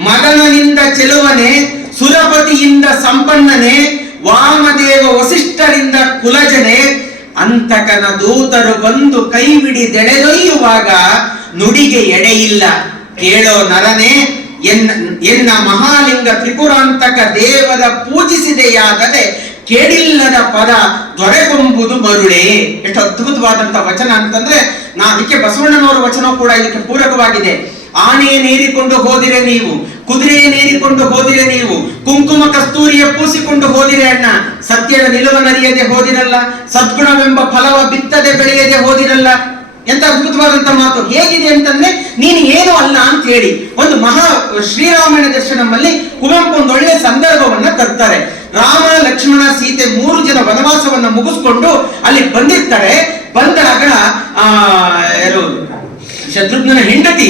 ಮಗನನಿಂದ ಚೆಲುವನೆ, ಸುರಪತಿಯಿಂದ ಸಂಪನ್ನನೆ, ವಾಮದೇವ ವಸಿಷ್ಠರಿಂದ ಕುಲಜನೆ, ಅಂತಕನ ದೂತರು ಬಂದು ಕೈಬಿಡಿದೆಳೆದೊಯ್ಯುವಾಗ ನುಡಿಗೆ ಎಡೆಯಿಲ್ಲ. ಕೇಳೋ ನರನೆ, ಎನ್ನ ಮಹಾಲಿಂಗ ತ್ರಿಪುರಾಂತಕ ದೇವದ ಪೂಜಿಸಿದೆಯಾದರೆ ಕೇಳಿಲ್ಲದ ಪದ ದೊರೆಗೊಂಬುದು ಮರುಳೇ. ಎಷ್ಟು ಅದ್ಭುತವಾದಂತ ವಚನ ಅಂತಂದ್ರೆ, ಅದಕ್ಕೆ ಬಸವಣ್ಣನವರ ವಚನ ಕೂಡ ಇದಕ್ಕೆ ಪೂರಕವಾಗಿದೆ. ಆನೆಯನ್ನೇರಿಕೊಂಡು ಹೋದಿರೆ ನೀವು, ಕುದುರೆಯನ್ನೇರಿಕೊಂಡು ಹೋದಿರೆ ನೀವು, ಕುಂಕುಮ ಕಸ್ತೂರಿಯ ಪೂಸಿಕೊಂಡು ಹೋದಿರೆ ಅಣ್ಣ, ಸತ್ಯದ ನಿಲುವನರಿಯದೆ ಹೋದಿರಲ್ಲ, ಸದ್ಗುಣವೆಂಬ ಫಲವ ಬಿತ್ತದೆ ಬೆಳೆಯದೆ ಹೋದಿರಲ್ಲ. ಎಂತ ಅದ್ಭುತವಾದಂತ ಮಾತು. ಹೇಗಿದೆ ಅಂತಂದ್ರೆ, ನೀನು ಏನು ಅಲ್ಲ ಅಂತ ಹೇಳಿ ಒಂದು ಮಹಾ ಶ್ರೀರಾಮನ ದರ್ಶನದಲ್ಲಿ ಕುವೆಂಪು ಒಂದು ಒಳ್ಳೆ ಸಂದರ್ಭವನ್ನ ತರ್ತಾರೆ. ರಾಮ ಲಕ್ಷ್ಮಣ ಸೀತೆ 3 ಜನ ವನವಾಸವನ್ನ ಮುಗಿಸ್ಕೊಂಡು ಅಲ್ಲಿ ಬಂದಿರ್ತಾರೆ. ಬಂದಾಗ ಯಾರು ಶತ್ರುಘ್ನನ ಹೆಂಡತಿ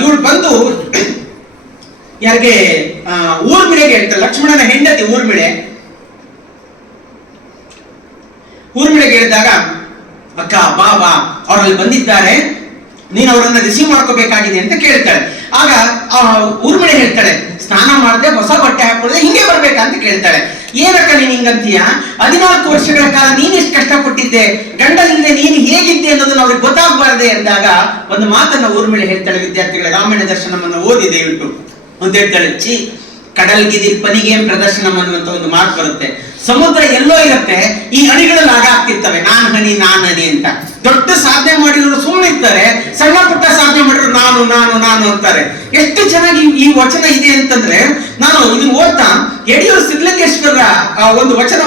ಇವಳು ಬಂದು ಯಾರಿಗೆ ಊರ್ಮಿಳೆಗೆ ಹೇಳ್ತಾರೆ. ಲಕ್ಷ್ಮಣನ ಹೆಂಡತಿ ಊರ್ಮಿಳೆಗೆ ಹೇಳಿದಾಗ, ಅಕ್ಕ ಬಾ ಅವರಲ್ಲಿ ಬಂದಿದ್ದಾರೆ, ನೀನು ಅವರನ್ನ ರಿಸೀವ್ ಮಾಡ್ಕೋಬೇಕಾಗಿದೆ ಅಂತ ಕೇಳ್ತಾಳೆ. ಆಗ ಊರ್ಮಿಳೆ ಹೇಳ್ತಾಳೆ, ಸ್ನಾನ ಮಾಡದೆ ಹೊಸ ಬಟ್ಟೆ ಹಾಕೊಳ್ಳದೆ ಹಿಂಗೆ ಬರ್ಬೇಕಂತ ಕೇಳ್ತಾಳೆ. ಏನಕ್ಕ ನೀನ್ ಹಿಂಗಂತೀಯ? 14 ವರ್ಷಗಳ ಕಾಲ ನೀನ್ ಎಷ್ಟು ಕಷ್ಟಪಟ್ಟಿದ್ದೆ, ಗಂಡನಿಂದ ನೀನು ಹೇಗಿದ್ದೆ ಅನ್ನೋದನ್ನ ಅವ್ರಿಗೆ ಗೊತ್ತಾಗಬಾರದೆ ಅಂದಾಗ ಒಂದು ಮಾತನ್ನ ಊರ್ಮಿಳೆ ಹೇಳ್ತಾಳೆ. ವಿದ್ಯಾರ್ಥಿಗಳ ರಾಮಾಯಣ ದರ್ಶನವನ್ನು ಓದಿ ದಯವಿಟ್ಟು ಅಂತ ಹೇಳ್ತಾಳೆ. ಕಡಲ್ಗಿದಿ ಪನಿಗೆ ಪ್ರದರ್ಶನಂ ಅನ್ನುವಂತ ಒಂದು ಮಾತು ಬರುತ್ತೆ. ಸಮುದ್ರ ಎಲ್ಲೋ ಇರುತ್ತೆ, ಈ ಅಣಿಗಳಲ್ಲಿ ಆಗ ಆಗ್ತಿರ್ತವೆ, ನಾನ್ ಹನಿ ಅಂತ. ದೊಡ್ಡ ಸಾಧನೆ ಮಾಡಿರೋರು ಸುಮ್ಮನೆ ಇರ್ತಾರೆ, ಸಣ್ಣ ಪುಟ್ಟ ಪ್ರಾರ್ಥನೆ ಮಾಡಿದ್ರು ನಾನು ನಾನು ನಾನು ಅಂತಾರೆ. ಎಷ್ಟು ಚೆನ್ನಾಗಿ ಈ ವಚನ ಇದೆ ಅಂತಂದ್ರೆ, ನಾನು ಇದನ್ನ ಓದ್ತಾ ಯಡಿಯೂರು ಸಿದ್ಧಲಿಂಗೇಶ್ವರ ಒಂದು ವಚನ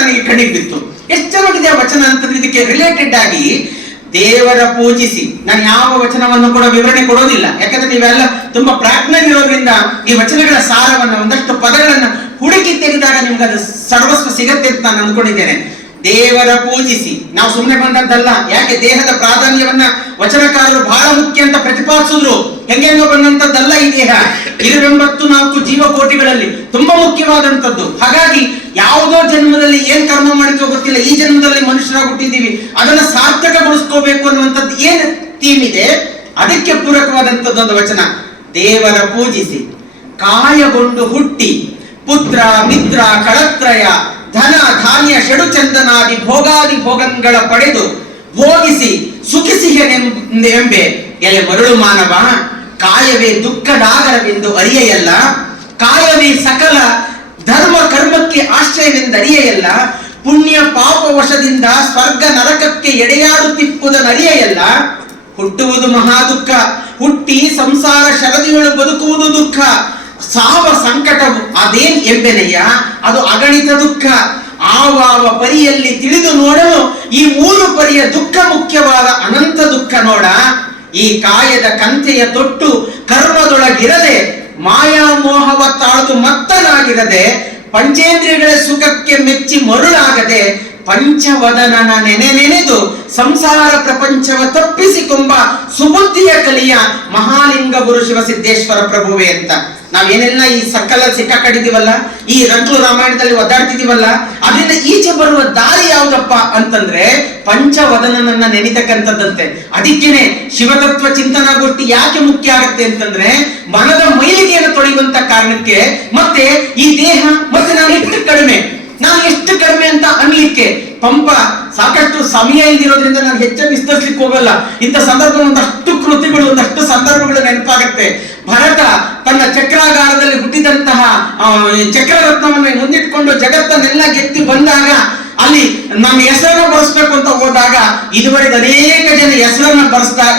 ನನಗೆ ಕಣ್ಣಿಗೆ ಬಿತ್ತು. ಎಷ್ಟು ಚೆನ್ನಾಗಿದೆ ಆ ವಚನ ಅಂತಂದ್ರೆ, ಇದಕ್ಕೆ ರಿಲೇಟೆಡ್ ಆಗಿ ದೇವರ ಪೂಜಿಸಿ, ನಾನು ಯಾವ ವಚನವನ್ನು ಕೂಡ ವಿವರಣೆ ಕೊಡೋದಿಲ್ಲ, ಯಾಕಂದ್ರೆ ನೀವೆಲ್ಲ ತುಂಬಾ ಪ್ರಾಜ್ಞರಿರೋದ್ರಿಂದ ಈ ವಚನಗಳ ಸಾರವನ್ನ, ಒಂದಷ್ಟು ಪದಗಳನ್ನ ಹುಡುಕಿ ತೆಗೆದಾಗ ನಿಮ್ಗೆ ಅದು ಸರ್ವಸ್ವ ಸಿಗತ್ತೆ ಅಂತ ನಾನು ಅನ್ಕೊಂಡಿದ್ದೇನೆ. ದೇವರ ಪೂಜಿಸಿ, ನಾವು ಸುಮ್ಮನೆ ಬಂದದ್ದಲ್ಲ. ಯಾಕೆ ದೇಹದ ಪ್ರಾಧಾನ್ಯವನ್ನ ವಚನಕಾರರು ಬಹಳ ಮುಖ್ಯ ಅಂತ ಪ್ರತಿಪಾದಿಸಿದ್ರು. ಹೆಂಗೆಂಗೋ ಬಂದಂತದ್ದಲ್ಲ ಈ ದೇಹ. 24 ಜೀವಕೋಟಿಗಳಲ್ಲಿ ತುಂಬಾ ಮುಖ್ಯವಾದಂತದ್ದು. ಹಾಗಾಗಿ ಯಾವುದೋ ಜನ್ಮದಲ್ಲಿ ಏನ್ ಕರ್ಮ ಮಾಡಿದ್ವೋ ಗೊತ್ತಿಲ್ಲ, ಈ ಜನ್ಮದಲ್ಲಿ ಮನುಷ್ಯರಾಗಿ ಹುಟ್ಟಿದ್ದೀವಿ, ಅದನ್ನ ಸಾರ್ಥಕಗೊಳಿಸ್ಕೋಬೇಕು ಅನ್ನುವಂಥದ್ದು ಏನ್ ಥೀಮ್ ಇದೆ, ಅದಕ್ಕೆ ಪೂರಕವಾದಂಥದ್ದು ಒಂದು ವಚನ. ದೇವರ ಪೂಜಿಸಿ, ಕಾಯಗೊಂಡು ಹುಟ್ಟಿ ಪುತ್ರ ಮಿತ್ರ ಕಳತ್ರಯ ಧನ ಧಾನ್ಯ ಷಡು ಚಂದನಾದಿ ಭೋಗಾದಿ ಭೋಗಗಳ ಪಡೆದು ಭೋಗಿಸಿ ಸುಖಿಸಿಹೆನೆಂಬೆ ಎಲೆ ಮರಳು ಮಾನವ, ಕಾಯವೇ ದುಃಖದಾಗರವೆಂದು ಅರಿಯೆಯಲ್ಲ, ಕಾಯವೇ ಸಕಲ ಧರ್ಮ ಕರ್ಮಕ್ಕೆ ಆಶ್ರಯವೆಂದರಿಯೆಯಲ್ಲ, ಪುಣ್ಯ ಪಾಪ ವಶದಿಂದ ಸ್ವರ್ಗ ನರಕಕ್ಕೆ ಎಡೆಯಾಡುತ್ತಿಪ್ಪುದನರಿಯೆಯಲ್ಲ. ಹುಟ್ಟುವುದು ಮಹಾ ದುಃಖ, ಹುಟ್ಟಿ ಸಂಸಾರ ಶರದಿಗಳು ಬದುಕುವುದು ದುಃಖ, ಸಾವ ಸಂಕಟವು ಅದೇನ್ ಎಂಬೆನೆಯ ಅದು ಅಗಣಿತ ದುಃಖ. ಆವಾವ ಪರಿಯಲ್ಲಿ ತಿಳಿದು ನೋಡಲು ಈ 3 ಪರಿಯ ದುಃಖ ಮುಖ್ಯವಾದ ಅನಂತ ದುಃಖ ನೋಡ. ಈ ಕಾಯದ ಕಂತೆಯ ತೊಟ್ಟು ಕರ್ಮದೊಳಗಿರದೆ ಮಾಯಾ ಮೋಹವ ತಾಳ್ದು ಮತ್ತನಾಗಿರದೆ ಪಂಚೇಂದ್ರಿಯಗಳ ಸುಖಕ್ಕೆ ಮೆಚ್ಚಿ ಮರುಳಾಗದೆ ಪಂಚವದನನ ನೆನೆದು ಸಂಸಾರ ಪ್ರಪಂಚವ ತಪ್ಪಿಸಿಕೊಂಬ ಸುಬುದ್ಧಿಯ ಕಲಿಯ ಮಹಾಲಿಂಗ ಗುರು ಶಿವಸಿದ್ದೇಶ್ವರ ಪ್ರಭುವೆ ಅಂತ. ನಾವೇನೆಲ್ಲ ಈ ಸರ್ಕಲ್ ಸಿಕ್ಕ ಕಡಿದೀವಲ್ಲ, ಈ ರಂಗ್ಲು ರಾಮಾಯಣದಲ್ಲಿ ಒದ್ದಾಡ್ತಿದೀವಲ್ಲ, ಅದರಿಂದ ಈಚೆ ಬರುವ ದಾರಿ ಯಾವ್ದಪ್ಪ ಅಂತಂದ್ರೆ ಪಂಚವದನನನ್ನ ನೆನೆತಕ್ಕಂಥದ್ದಂತೆ. ಅದಕ್ಕೇನೆ ಶಿವತತ್ವ ಚಿಂತನಾಗೋಷ್ಠಿ ಯಾಕೆ ಮುಖ್ಯ ಆಗುತ್ತೆ ಅಂತಂದ್ರೆ, ಮನದ ಮೈಲಿಗೆಯನ್ನು ತೊಳೆಯುವಂತ ಕಾರಣಕ್ಕೆ, ಮತ್ತೆ ಈ ದೇಹ ಮತ್ತೆ ನಾನು ಎಷ್ಟು ಕಡಿಮೆ ಅಂತ ಅನ್ಲಿಕ್ಕೆ. ಪಂಪ ಸಾಕಷ್ಟು ಸಮಯ ಇಲ್ದಿರೋದ್ರಿಂದ ನಾನು ಹೆಚ್ಚಾಗಿ ವಿಸ್ತರಿಸಲಿಕ್ಕೆ ಹೋಗಲ್ಲ. ಇಂಥ ಸಂದರ್ಭ ಒಂದಷ್ಟು ಕೃತಿಗಳು, ಒಂದಷ್ಟು ಸಂದರ್ಭಗಳು ನೆನಪಾಗತ್ತೆ. ಭರತ ತನ್ನ ಚಕ್ರಾಗಾರದಲ್ಲಿ ಹುಟ್ಟಿದಂತಹ ಚಕ್ರರತ್ನವನ್ನು ಮುಂದಿಟ್ಕೊಂಡು ಜಗತ್ತನ್ನೆಲ್ಲ ಗೆದ್ದು ಬಂದಾಗ, ಅಲ್ಲಿ ನಮ್ಮ ಹೆಸರನ್ನ ಬರೆಸ್ಬೇಕು ಅಂತ ಹೋದಾಗ ಇದುವರೆಗೆ ಅನೇಕ ಜನ ಹೆಸರನ್ನ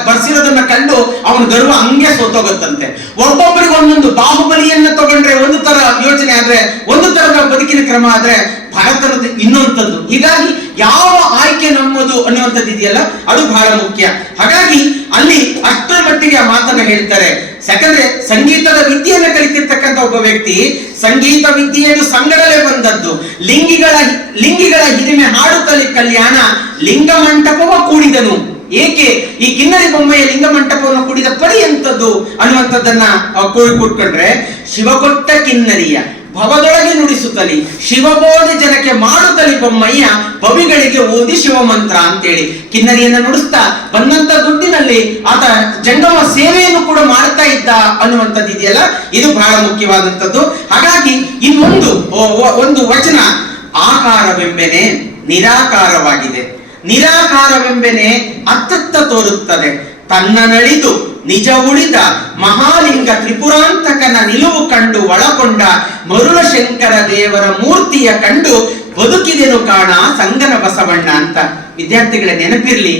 ಬರ್ಸಿರೋದನ್ನ ಕಂಡು ಅವನ ಗರ್ವ ಹಂಗೆ ಸೋತೋಗುತ್ತಂತೆ. ಒಬ್ಬೊಬ್ಬರಿಗೆ ಒಂದೊಂದು ಬಾಹುಬಲಿಯನ್ನ ತಗೊಂಡ್ರೆ ಒಂದು ತರ ಯೋಚನೆ ಆದ್ರೆ, ಒಂದು ತರದ ಬದುಕಿನ ಕ್ರಮ ಆದ್ರೆ, ಭಾರತದ ಇನ್ನೊಂಥದ್ದು. ಹೀಗಾಗಿ ಯಾವ ಆಯ್ಕೆ ನಮ್ಮದು ಅನ್ನುವಂಥದ್ದು ಇದೆಯಲ್ಲ, ಅದು ಬಹಳ ಮುಖ್ಯ. ಹಾಗಾಗಿ ಅಲ್ಲಿ ಅಷ್ಟರ ಮಟ್ಟಿಗೆ ಆ ಮಾತನ್ನ ಹೇಳ್ತಾರೆ. ಯಾಕಂದ್ರೆ ಸಂಗೀತದ ವಿದ್ಯೆಯನ್ನು ಕಲಿತಿರ್ತಕ್ಕಂಥ ಒಬ್ಬ ವ್ಯಕ್ತಿ, ಸಂಗೀತ ವಿದ್ಯೆಯನ್ನು ಸಂಗಡಲೇ ಬಂದದ್ದು. ಲಿಂಗಿಗಳ ಹಿರಿಮೆ ಹಾಡುತ್ತಲೇ ಕಲ್ಯಾಣ ಲಿಂಗ ಮಂಟಪವ ಕೂಡಿದನು. ಏಕೆ ಈ ಕಿನ್ನರಿ ಬೊಮ್ಮೆಯ ಲಿಂಗ ಮಂಟಪವನ್ನು ಕೂಡಿದ ಪರಿ ಎಂತದ್ದು ಅನ್ನುವಂಥದ್ದನ್ನ ಕೂಡಿಕೊಟ್ಕೊಂಡ್ರೆ, ಶಿವಕೊಟ್ಟ ಕಿನ್ನರಿಯ ಭವದೊಳಗೆ ನುಡಿಸುತ್ತಲಿ ಶಿವಬೋಧಿ ಜನಕ್ಕೆ ಮಾಡುತ್ತಲಿ ಬೊಮ್ಮಯ್ಯ ಭವಿಗಳಿಗೆ ಓದಿ ಶಿವಮಂತ್ರ ಅಂತೇಳಿ ಕಿನ್ನರಿಯನ್ನ ನುಡಿಸ್ತಾ ಬಂದಂತ ದುಡ್ಡಿನಲ್ಲಿ ಆತ ಜಂಗಮ ಸೇವೆಯನ್ನು ಕೂಡ ಮಾಡ್ತಾ ಇದ್ದ ಅನ್ನುವಂಥದ್ದು ಇದೆಯಲ್ಲ, ಇದು ಬಹಳ ಮುಖ್ಯವಾದಂಥದ್ದು. ಹಾಗಾಗಿ ಒಂದು ವಚನ, ಆಕಾರವೆಂಬೆನೆ ನಿರಾಕಾರವಾಗಿದೆ, ನಿರಾಕಾರವೆಂಬೆನೆ ಅತ್ತತ್ತ ತೋರುತ್ತದೆ, ತನ್ನ ನಳಿದು ನಿಜ ಉಳಿದ ಮಹಾಲಿಂಗ ತ್ರಿಪುರಾಂತಕನ ನಿಲುವು ಕಂಡು ಒಳಗೊಂಡ ಮರುಳ ಶಂಕರ ದೇವರ ಮೂರ್ತಿಯ ಕಂಡು ಬದುಕಿದೆನು ಕಾಣ ಸಂಗನ ಬಸವಣ್ಣ ಅಂತ. ವಿದ್ಯಾರ್ಥಿಗಳ ನೆನಪಿರ್ಲಿ,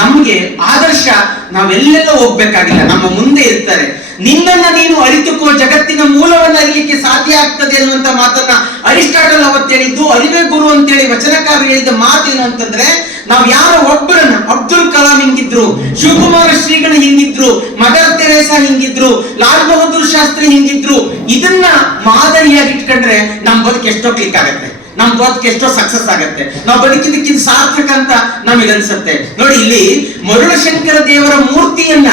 ನಮ್ಗೆ ಆದರ್ಶ ನಾವೆಲ್ಲೆಲ್ಲ ಹೋಗ್ಬೇಕಾಗಿಲ್ಲ, ನಮ್ಮ ಮುಂದೆ ಇರ್ತಾರೆ. ನಿನ್ನನ್ನ ನೀನು ಅರಿತುಕೋ, ಜಗತ್ತಿನ ಮೂಲವನ್ನು ಅರಿಲಿಕ್ಕೆ ಸಾಧ್ಯ ಆಗ್ತದೆ ಅನ್ನುವಂತ ಮಾತನ್ನ ಅರಿಸ್ಟಾಟಲ್ ಅವತ್ತೇಳಿದ್ದು. ಅರಿವೇ ಗುರು ಅಂತೇಳಿ ವಚನಕಾರ ಹೇಳಿದ ಮಾತೇನು ಅಂತಂದ್ರೆ, ನಾವ್ ಯಾರೋ ಒಬ್ಬರನ್ನ, ಅಬ್ದುಲ್ ಕಲಾಂ ಹಿಂಗಿದ್ರು, ಶಿವಕುಮಾರ ಶ್ರೀಗಳು ಹಿಂಗಿದ್ರು, ಮದರ್ ತೆರೇಸಾ ಹಿಂಗಿದ್ರು, ಲಾಲ್ ಬಹದ್ದೂರ್ ಶಾಸ್ತ್ರಿ ಹಿಂಗಿದ್ರು, ಇದನ್ನ ಮಾದರಿಯಾಗಿ ಇಟ್ಕೊಂಡ್ರೆ ನಮ್ ಬದುಕು ಎಷ್ಟೋ ಕ್ಲಿಕ್ ಆಗತ್ತೆ, ನಮ್ ಬದುಕು ಎಷ್ಟೋ ಸಕ್ಸಸ್ ಆಗತ್ತೆ, ನಾವು ಬದುಕಿದಕ್ಕಿಂತ ಸಾರ್ಥಕ ಅಂತ ನಮಗೆ ಅನ್ಸುತ್ತೆ. ನೋಡಿ, ಇಲ್ಲಿ ಮರುಳಶಂಕರ ದೇವರ ಮೂರ್ತಿಯನ್ನ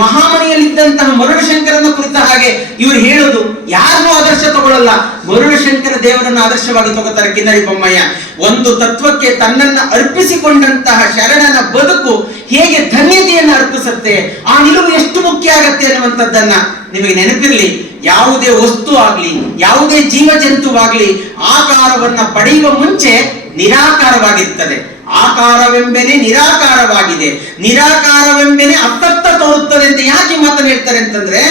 ಮಹಾಮನೆಯಲ್ಲಿದ್ದಂತಹ ಮರುಳಶಂಕರನ ಕುರಿತ ಹಾಗೆ ಇವರು ಹೇಳೋದು, ಯಾರನ್ನೂ ಆದರ್ಶ ತಗೊಳ್ಳಲ್ಲ, ಮರುಳಶಂಕರ ದೇವರನ್ನ ಆದರ್ಶವಾಗಿ ತಗೋತಾರೆ ಕಿನ್ನರಿ ಬೊಮ್ಮಯ್ಯ. ಒಂದು ತತ್ವಕ್ಕೆ ತನ್ನನ್ನ ಅರ್ಪಿಸಿಕೊಂಡಂತಹ ಶರಣನ ಬದುಕು ಹೇಗೆ ಧನ್ಯತೆಯನ್ನು ಅರ್ಪಿಸುತ್ತೆ, ಆ ನಿಲುವು ಎಷ್ಟು ಮುಖ್ಯ ಆಗತ್ತೆ ಅನ್ನುವಂಥದ್ದನ್ನ ನಿಮಗೆ ನೆನಪಿರ್ಲಿ. ಯಾವುದೇ ವಸ್ತು ಆಗ್ಲಿ, ಯಾವುದೇ ಜೀವ ಜಂತುವಾಗ್ಲಿ ಆಕಾರವನ್ನ ಪಡೆಯುವ ಮುಂಚೆ ನಿರಾಕಾರವಾಗಿರ್ತದೆ. ಆಕಾರವೆಂಬೆನೆ ನಿರಾಕಾರವಾಗಿದೆ, ನಿರಾಕಾರವೆಂಬೆನೆ ಅತ್ತತ್ತ ತೋರುತ್ತದೆ ಅಂತ ಯಾಕೆ ಮಾತನ್ನು ಹೇಳ್ತಾರೆ ಅಂತಂದ್ರೆ,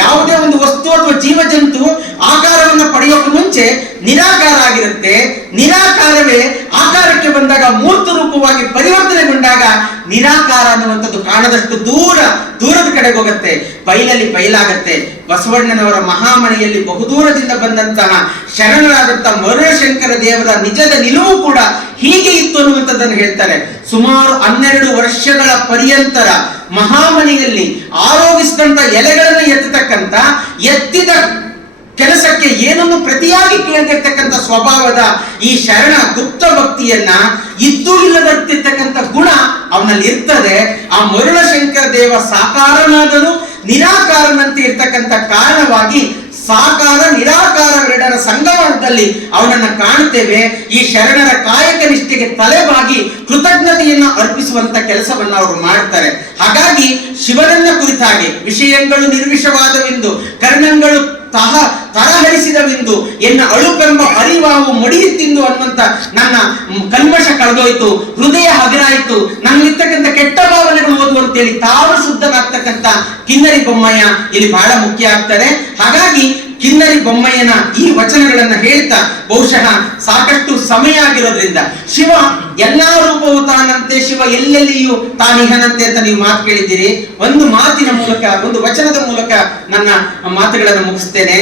ಯಾವುದೇ ಒಂದು ವಸ್ತು ಅಥವಾ ಜೀವ ಜಂತು ಆಕಾರವನ್ನು ಪಡೆಯೋಕೆ ಮುಂಚೆ ನಿರಾಕಾರ ಆಗಿರುತ್ತೆ. ನಿರಾಕಾರವೇ ಆಕಾರಕ್ಕೆ ಬಂದಾಗ ಮೂರ್ತ ರೂಪ ರೂಪವಾಗಿ ಪರಿವರ್ತನೆಗೊಂಡಾಗ ನಿರಾಕಾರ ಅನ್ನುವಂಥದ್ದು ಕಾಣದಷ್ಟು ದೂರದ ಕಡೆಗೆ ಹೋಗುತ್ತೆ, ಬಯಲಲ್ಲಿ ಬಯಲಾಗತ್ತೆ. ಬಸವಣ್ಣನವರ ಮಹಾಮನೆಯಲ್ಲಿ ಬಹುದೂರದಿಂದ ಬಂದಂತಹ ಶರಣರಾದಂತಹ ಮರುಳಶಂಕರ ದೇವರ ನಿಜದ ನಿಲುವು ಕೂಡ ಹೀಗೆ ಇತ್ತು ಅನ್ನುವಂಥದ್ದನ್ನು ಹೇಳ್ತಾರೆ. ಸುಮಾರು 12 ವರ್ಷಗಳ ಪರ್ಯಂತರ ಮಹಾಮನೆಯಲ್ಲಿ ಆರೋಗಿಸಿದಂತ ಎಲೆಗಳನ್ನು ಎತ್ತತಕ್ಕಂತ ಎತ್ತಿದ ಕೆಲಸಕ್ಕೆ ಏನನ್ನು ಪ್ರತಿಯಾಗಿ ಕೇಳದಿರ್ತಕ್ಕಂಥ ಸ್ವಭಾವದ ಈ ಶರಣ ಗುಪ್ತ ಭಕ್ತಿಯನ್ನ ಇದ್ದು ಇಲ್ಲದಿರ್ತಕ್ಕಂಥ ಗುಣ ಅವನಲ್ಲಿ ಇರ್ತದೆ. ಆ ಮರುಳಶಂಕರ ದೇವ ಸಾಕಾರನಾದನು ನಿರಾಕಾರನಂತೆ ಇರ್ತಕ್ಕಂಥ ಕಾರಣವಾಗಿ ಸಾಕಾರ ನಿರಾಕಾರವೆರಡರ ಸಂಗಮದಲ್ಲಿ ಅವನನ್ನ ಕಾಣುತ್ತೇವೆ. ಈ ಶರಣರ ಕಾಯಕ ನಿಷ್ಠೆಗೆ ತಲೆಬಾಗಿ ಕೃತಜ್ಞತೆಯನ್ನು ಅರ್ಪಿಸುವಂತ ಕೆಲಸವನ್ನ ಅವರು ಮಾಡ್ತಾರೆ. ಹಾಗಾಗಿ ಶಿವನನ್ನ ಕುರಿತಾಗಿ ವಿಷಯಗಳು ನಿರ್ವಿಷವಾದವೆಂದು ಕರ್ಣಗಳು ತರಹರಿಸಿದವೆಂದು ಎನ್ನ ಅಳುಪೆಂಬ ಅರಿವಾವು ಮಡಿಯುತ್ತಿಂದು ಅನ್ನುವಂತ ನನ್ನ ಕಲ್ಮಶ ಕಳೆದೋಯ್ತು, ಹೃದಯ ಹಗರಾಯಿತು, ನನ್ನಲ್ಲಿರ್ತಕ್ಕಂಥ ಕೆಟ್ಟ ಭಾವನೆಗಳು ಓದು ಅಂತೇಳಿ ತಾವು ಶುದ್ಧನಾಗ್ತಕ್ಕಂಥ ಕಿನ್ನರಿ ಬೊಮ್ಮಯ್ಯ ಇಲ್ಲಿ ಬಹಳ ಮುಖ್ಯ ಆಗ್ತಾರೆ. ಹಾಗಾಗಿ ಕಿನ್ನರಿ ಬೊಮ್ಮಯ್ಯನ ಈ ವಚನಗಳನ್ನ ಹೇಳ್ತಾ ಬಹುಶಃ ಸಾಕಷ್ಟು ಸಮಯ ಆಗಿರೋದ್ರಿಂದ ಶಿವ ಎಲ್ಲಾ ರೂಪವು ತಾನಂತೆ, ಶಿವ ಎಲ್ಲೆಲ್ಲಿಯೂ ತಾನಿಹನಂತೆ ಅಂತ ನೀವು ಮಾತು ಕೇಳಿದ್ದೀರಿ. ಒಂದು ಮಾತಿನ ಮೂಲಕ, ಒಂದು ವಚನದ ಮೂಲಕ ನನ್ನ ಮಾತುಗಳನ್ನು ಮುಗಿಸ್ತೇನೆ.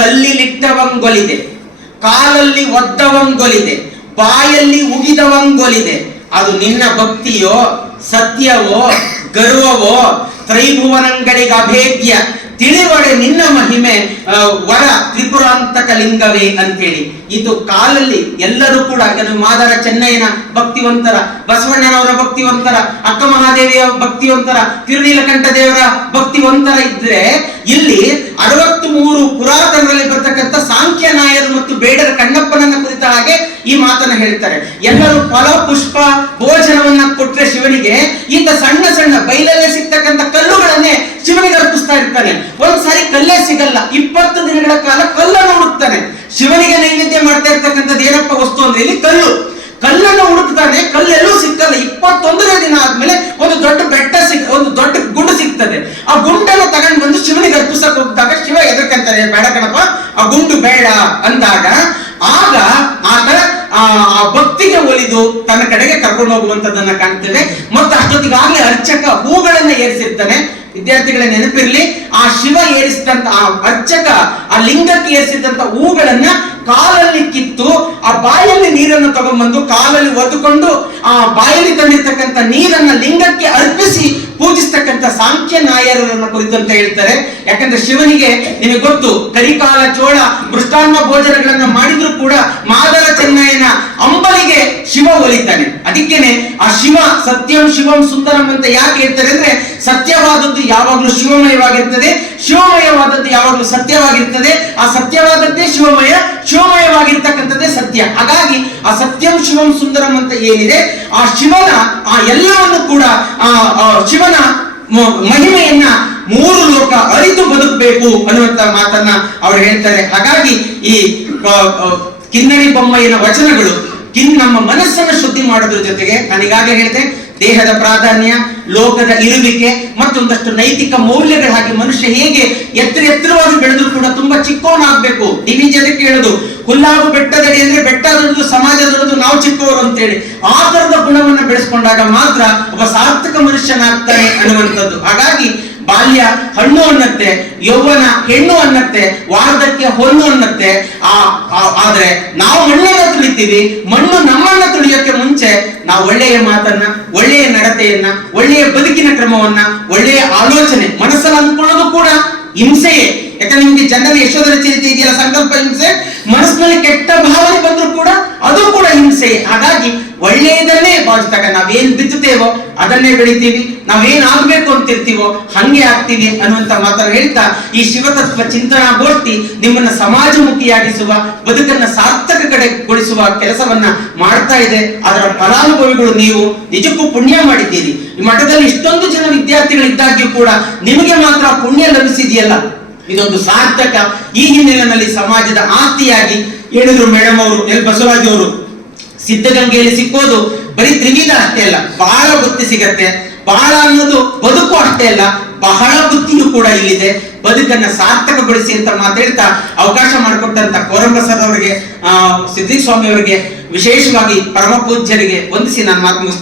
ಕಲ್ಲಿಲಿಟ್ಟವಂಗೊಲಿದೆ, ಕಾಲಲ್ಲಿ ಒದ್ದವಂಗೊಲಿದೆ, ಬಾಯಲ್ಲಿ ಉಗಿದವಂಗೊಲಿದೆ. ಅದು ನಿನ್ನ ಭಕ್ತಿಯೋ, ಸತ್ಯವೋ, ಗರ್ವವೋ, ತ್ರೈಭುವನಂಗಳಿಗೆ ಅಭೇದ್ಯ ತಿಳಿವಡೆ ನಿನ್ನ ಮಹಿಮೆ ವರ ತ್ರಿಪುರಾಂತಕ ಲಿಂಗವೇ ಅಂತೇಳಿ. ಇದು ಕಾಲಲ್ಲಿ ಎಲ್ಲರೂ ಕೂಡ ಮಾದರ ಚೆನ್ನಯ್ಯನ ಭಕ್ತಿವಂತರ, ಬಸವಣ್ಣನವರ ಭಕ್ತಿವಂತರ, ಅಕ್ಕ ಮಹಾದೇವಿಯ ಭಕ್ತಿವಂತರ, ತಿರುನೀಲಕಂಠ ದೇವರ ಭಕ್ತಿವಂತರ ಇದ್ರೆ ಇಲ್ಲಿ 63 ಪುರಾತನರಲ್ಲಿ ಬರ್ತಕ್ಕಂಥ ಸಾಂಖ್ಯ ನಾಯರು ಮತ್ತು ಬೇಡರ ಕಣ್ಣಪ್ಪನನ್ನ ಕುರಿತ ಹಾಗೆ ಈ ಮಾತನ್ನ ಹೇಳ್ತಾರೆ. ಎಲ್ಲರೂ ಫಲ ಪುಷ್ಪ ಭೋಜನವನ್ನ ಕೊಟ್ರೆ ಶಿವನಿಗೆ ಈತ ಸಣ್ಣ ಸಣ್ಣ ಬೈಲಲ್ಲೇ ಸಿಗ್ತಕ್ಕಂಥ ಕಲ್ಲುಗಳನ್ನೇ ಶಿವನಿಗೆ ಅರ್ಪಿಸ್ತಾ ಇರ್ತಾನೆ. ಒಂದ್ಸಾರಿ ಕಲ್ಲೇ ಸಿಗಲ್ಲ, 20 ದಿನಗಳ ಕಾಲ ಕಲ್ಲನ್ನು ಹುಡುಕ್ತಾನೆ. ಶಿವನಿಗೆ ನೈವೇದ್ಯ ಮಾಡ್ತಾ ಇರ್ತಕ್ಕಂಥದ್ದು ಏನಪ್ಪ ವಸ್ತು ಅಂದ್ರೆ ಇಲ್ಲಿ ಕಲ್ಲನ್ನು ಹುಡುಕ್ತಾನೆ, ಕಲ್ಲೆಲ್ಲೂ ಸಿಕ್ಕಲ್ಲ. 21ನೇ ದಿನ ಆದ್ಮೇಲೆ ಒಂದು ದೊಡ್ಡ ಬೆಟ್ಟ ಒಂದು ದೊಡ್ಡ ಗುಂಡು ಸಿಗ್ತದೆ. ಆ ಗುಂಡನ್ನು ತಗೊಂಡು ಬಂದು ಶಿವನಿಗೆ ಅರ್ಪಿಸಕ್ ಹೋಗಿದಾಗ ಶಿವ ಎದಕ್ಕಂತಾರೆ, ಬೇಡ ಕಣಪ್ಪ ಆ ಗುಂಡು ಬೇಡ ಅಂದಾಗ ಆಗ ಆತ ಆ ಭಕ್ತಿಗೆ ಒಲಿದು ತನ್ನ ಕಡೆಗೆ ಕರ್ಕೊಂಡು ಹೋಗುವಂತದನ್ನ ಕಾಣ್ತೇವೆ. ಮತ್ತು ಅಷ್ಟೊತ್ತಿಗಾಗಲೇ ಅರ್ಚಕ ಹೂಗಳನ್ನ ಏರಿಸಿರ್ತಾನೆ. ವಿದ್ಯಾರ್ಥಿಗಳ ನೆನಪಿರ್ಲಿ, ಆ ಶಿವ ಏರಿಸಿದಂತ ಆ ಅರ್ಚಕ ಆ ಲಿಂಗಕ್ಕೆ ಏರಿಸಿದಂತ ಹೂಗಳನ್ನ ಕಾಲಲ್ಲಿ ಕಿತ್ತು ಆ ಬಾಯಲ್ಲಿ ನೀರನ್ನು ತಗೊಂಡ್ಬಂದು ಕಾಲಲ್ಲಿ ಒದ್ದುಕೊಂಡು ಆ ಬಾಯಲ್ಲಿ ತಂದಿರ್ತಕ್ಕಂಥ ನೀರನ್ನ ಲಿಂಗಕ್ಕೆ ಅರ್ಪಿಸಿ ಪೂಜಿಸ್ತಕ್ಕಂಥ ಸಾಂಖ್ಯ ನಾಯರರನ್ನ ಕುರಿತಂತ ಹೇಳ್ತಾರೆ. ಯಾಕಂದ್ರೆ ಶಿವನಿಗೆ ನಿಮಗೆ ಗೊತ್ತು, ಕರಿಕಾಲ ಚೋಳ ಮೃಷ್ಟಾನ್ನ ಭೋಜನಗಳನ್ನ ಮಾಡಿದ್ರು ಕೂಡ ಮಾದರ ಚೆನ್ನಯ್ಯನ ಅಂಬಲಿಗೆ ಶಿವ ಒಲಿತಾನೆ. ಅದಕ್ಕೇನೆ ಆ ಶಿವ ಸತ್ಯಂ ಶಿವಂ ಸುಂದರಂ ಅಂತ ಯಾಕೆ ಹೇಳ್ತಾರೆ ಅಂದ್ರೆ, ಸತ್ಯವಾದದ್ದು ಯಾವಾಗ್ಲೂ ಶಿವಮಯವಾಗಿರ್ತದೆ, ಶಿವಮಯವಾದದ್ದು ಯಾವಾಗ್ಲೂ ಸತ್ಯವಾಗಿರ್ತದೆ. ಆ ಸತ್ಯವಾದದ್ದೇ ಶಿವಮಯ, ಶಿವಮಯವಾಗಿರ್ತಕ್ಕಂಥದ್ದೇ ಸತ್ಯ. ಹಾಗಾಗಿ ಆ ಸತ್ಯಂ ಶಿವಂ ಸುಂದರಂ ಅಂತ ಏನಿದೆ, ಆ ಶಿವನ ಆ ಎಲ್ಲವನ್ನು ಕೂಡ ಶಿವನ ಮಹಿಮೆಯನ್ನ 3 ಲೋಕ ಅರಿತು ಬದುಕಬೇಕು ಅನ್ನುವಂತ ಮಾತನ್ನ ಅವರು ಹೇಳ್ತಾರೆ. ಹಾಗಾಗಿ ಈ ಕಿನ್ನರಿ ಬೊಮ್ಮಯ್ಯನ ವಚನಗಳು ನಮ್ಮ ಮನಸ್ಸನ್ನು ಶುದ್ಧಿ ಮಾಡೋದ್ರ ಜೊತೆಗೆ ನಾನೀಗಾಗಲೇ ಹೇಳಿದೆ, ದೇಹದ ಪ್ರಾಧಾನ್ಯ, ಲೋಕದ ಇರುವಿಕೆ ಮತ್ತೊಂದಷ್ಟು ನೈತಿಕ ಮೌಲ್ಯಗಳ ಹಾಗೆ ಮನುಷ್ಯ ಹೇಗೆ ಎತ್ತರವಾಗಿ ಬೆಳೆದ್ರು ಕೂಡ ತುಂಬಾ ಚಿಕ್ಕವನಾಗ್ಬೇಕು. ಡಿವಿಜಿ ಅದಕ್ಕೆ ಹೇಳುದು, ಹುಲ್ಲಾಗು ಬೆಟ್ಟದಡಿ ಅಂದ್ರೆ ಬೆಟ್ಟ ದೊಡ್ಡದು, ಸಮಾಜ ದೊಡ್ಡದು, ನಾವು ಚಿಕ್ಕವರು ಅಂತೇಳಿ. ಆ ತರದ ಗುಣವನ್ನ ಬೆಳೆಸ್ಕೊಂಡಾಗ ಮಾತ್ರ ಒಬ್ಬ ಸಾರ್ಥಕ ಮನುಷ್ಯನಾಗ್ತಾನೆ ಅನ್ನುವಂಥದ್ದು. ಹಾಗಾಗಿ ಬಾಲ್ಯ ಹಣ್ಣು ಅನ್ನತ್ತೆ, ಯೌವನ ಹೆಣ್ಣು ಅನ್ನತ್ತೆ, ವಾರ್ಧಕ್ಯ ಹೊನ್ನು ಅನ್ನತ್ತೆ. ಆದ್ರೆ ನಾವು ಮಣ್ಣನ್ನ ತುಳಿತೀವಿ. ಮಣ್ಣು ನಮ್ಮನ್ನ ತುಳಿಯೋಕೆ ಮುಂಚೆ ನಾವು ಒಳ್ಳೆಯ ಮಾತನ್ನ, ಒಳ್ಳೆಯ ನಡತೆಯನ್ನ, ಒಳ್ಳೆಯ ಬದುಕಿನ ಕ್ರಮವನ್ನ, ಒಳ್ಳೆಯ ಆಲೋಚನೆ ಮನಸ್ಸಲ್ಲಿ ಅಂದ್ಕೊಳ್ಳೋದು ಕೂಡ ಹಿಂಸೆಯೇ. ಯಾಕಂದ್ರೆ ನಿಮ್ಗೆ ಜನರ ಯಶೋಧರ ಚರಿತೆ ಇದೆಯಲ್ಲ, ಸಂಕಲ್ಪ ಹಿಂಸೆ. ಮನಸ್ಸಿನಲ್ಲಿ ಕೆಟ್ಟ ಭಾವನೆ ಬಂದ್ರು ಕೂಡ ಅದು ಕೂಡ ಹಿಂಸೆ. ಹಾಗಾಗಿ ಒಳ್ಳೆಯದನ್ನೇ ಭಾವಿಸಿದಾಗ ನಾವೇನ್ ಬಿತ್ತುತ್ತೇವೋ ಅದನ್ನೇ ಬೆಳಿತೀವಿ, ನಾವೇನ್ ಆಗ್ಬೇಕು ಅಂತಿರ್ತೀವೋ ಹಂಗೆ ಆಗ್ತೀವಿ ಅನ್ನುವಂತ ಮಾತನ್ನು ಹೇಳ್ತಾ ಈ ಶಿವತತ್ವ ಚಿಂತನಾ ಗೋಷ್ಠಿ ನಿಮ್ಮನ್ನ ಸಮಾಜಮುಖಿಯಾಗಿಸುವ, ಬದುಕನ್ನ ಸಾರ್ಥಕ ಕಡೆಗೊಳಿಸುವ ಕೆಲಸವನ್ನ ಮಾಡ್ತಾ ಇದೆ. ಅದರ ಫಲಾನುಭವಿಗಳು ನೀವು ನಿಜಕ್ಕೂ ಪುಣ್ಯ ಮಾಡಿದ್ದೀರಿ. ಈ ಮಠದಲ್ಲಿ ಇಷ್ಟೊಂದು ಜನ ವಿದ್ಯಾರ್ಥಿಗಳಿದ್ದಾಗ್ಯೂ ಕೂಡ ನಿಮಗೆ ಮಾತ್ರ ಪುಣ್ಯ ಲಭಿಸಿದೆಯಲ್ಲ, ಇದೊಂದು ಸಾರ್ಥಕ. ಈ ಹಿನ್ನೆಲೆಯಲ್ಲಿ ಸಮಾಜದ ಆಸ್ತಿಯಾಗಿ ಹೇಳಿದ್ರು ಮೇಡಮ್ ಅವರು, ಎಲ್ ಬಸವರಾಜ್ ಅವರು. ಸಿದ್ಧಗಂಗೆಯಲ್ಲಿ ಸಿಕ್ಕೋದು ಬರೀ ತ್ರಿವಿಧ ಅಷ್ಟೇ ಅಲ್ಲ, ಬಹಳ ಬುತ್ತಿ ಸಿಗತ್ತೆ. ಬಹಳ ಅನ್ನೋದು ಬದುಕು ಅಷ್ಟೇ ಅಲ್ಲ, ಬಹಳ ಬುತ್ತಿಯೂ ಕೂಡ ಇಲ್ಲಿದೆ. ಬದುಕನ್ನ ಸಾರ್ಥಕಗೊಳಿಸಿ ಅಂತ ಮಾತಾಡ್ತಾ ಅವಕಾಶ ಮಾಡಿಕೊಟ್ಟಂತ ಕೋರಂಬ ಸರ್ ಅವರಿಗೆ, ಸಿದ್ದಿಕ್ ಸ್ವಾಮಿ ಅವರಿಗೆ, ವಿಶೇಷವಾಗಿ ಪರಮ ಪೂಜ್ಯರಿಗೆ ವಂದಿಸಿ ನಾನು ಮಾತು ಮುಗಿಸ್ತೇನೆ.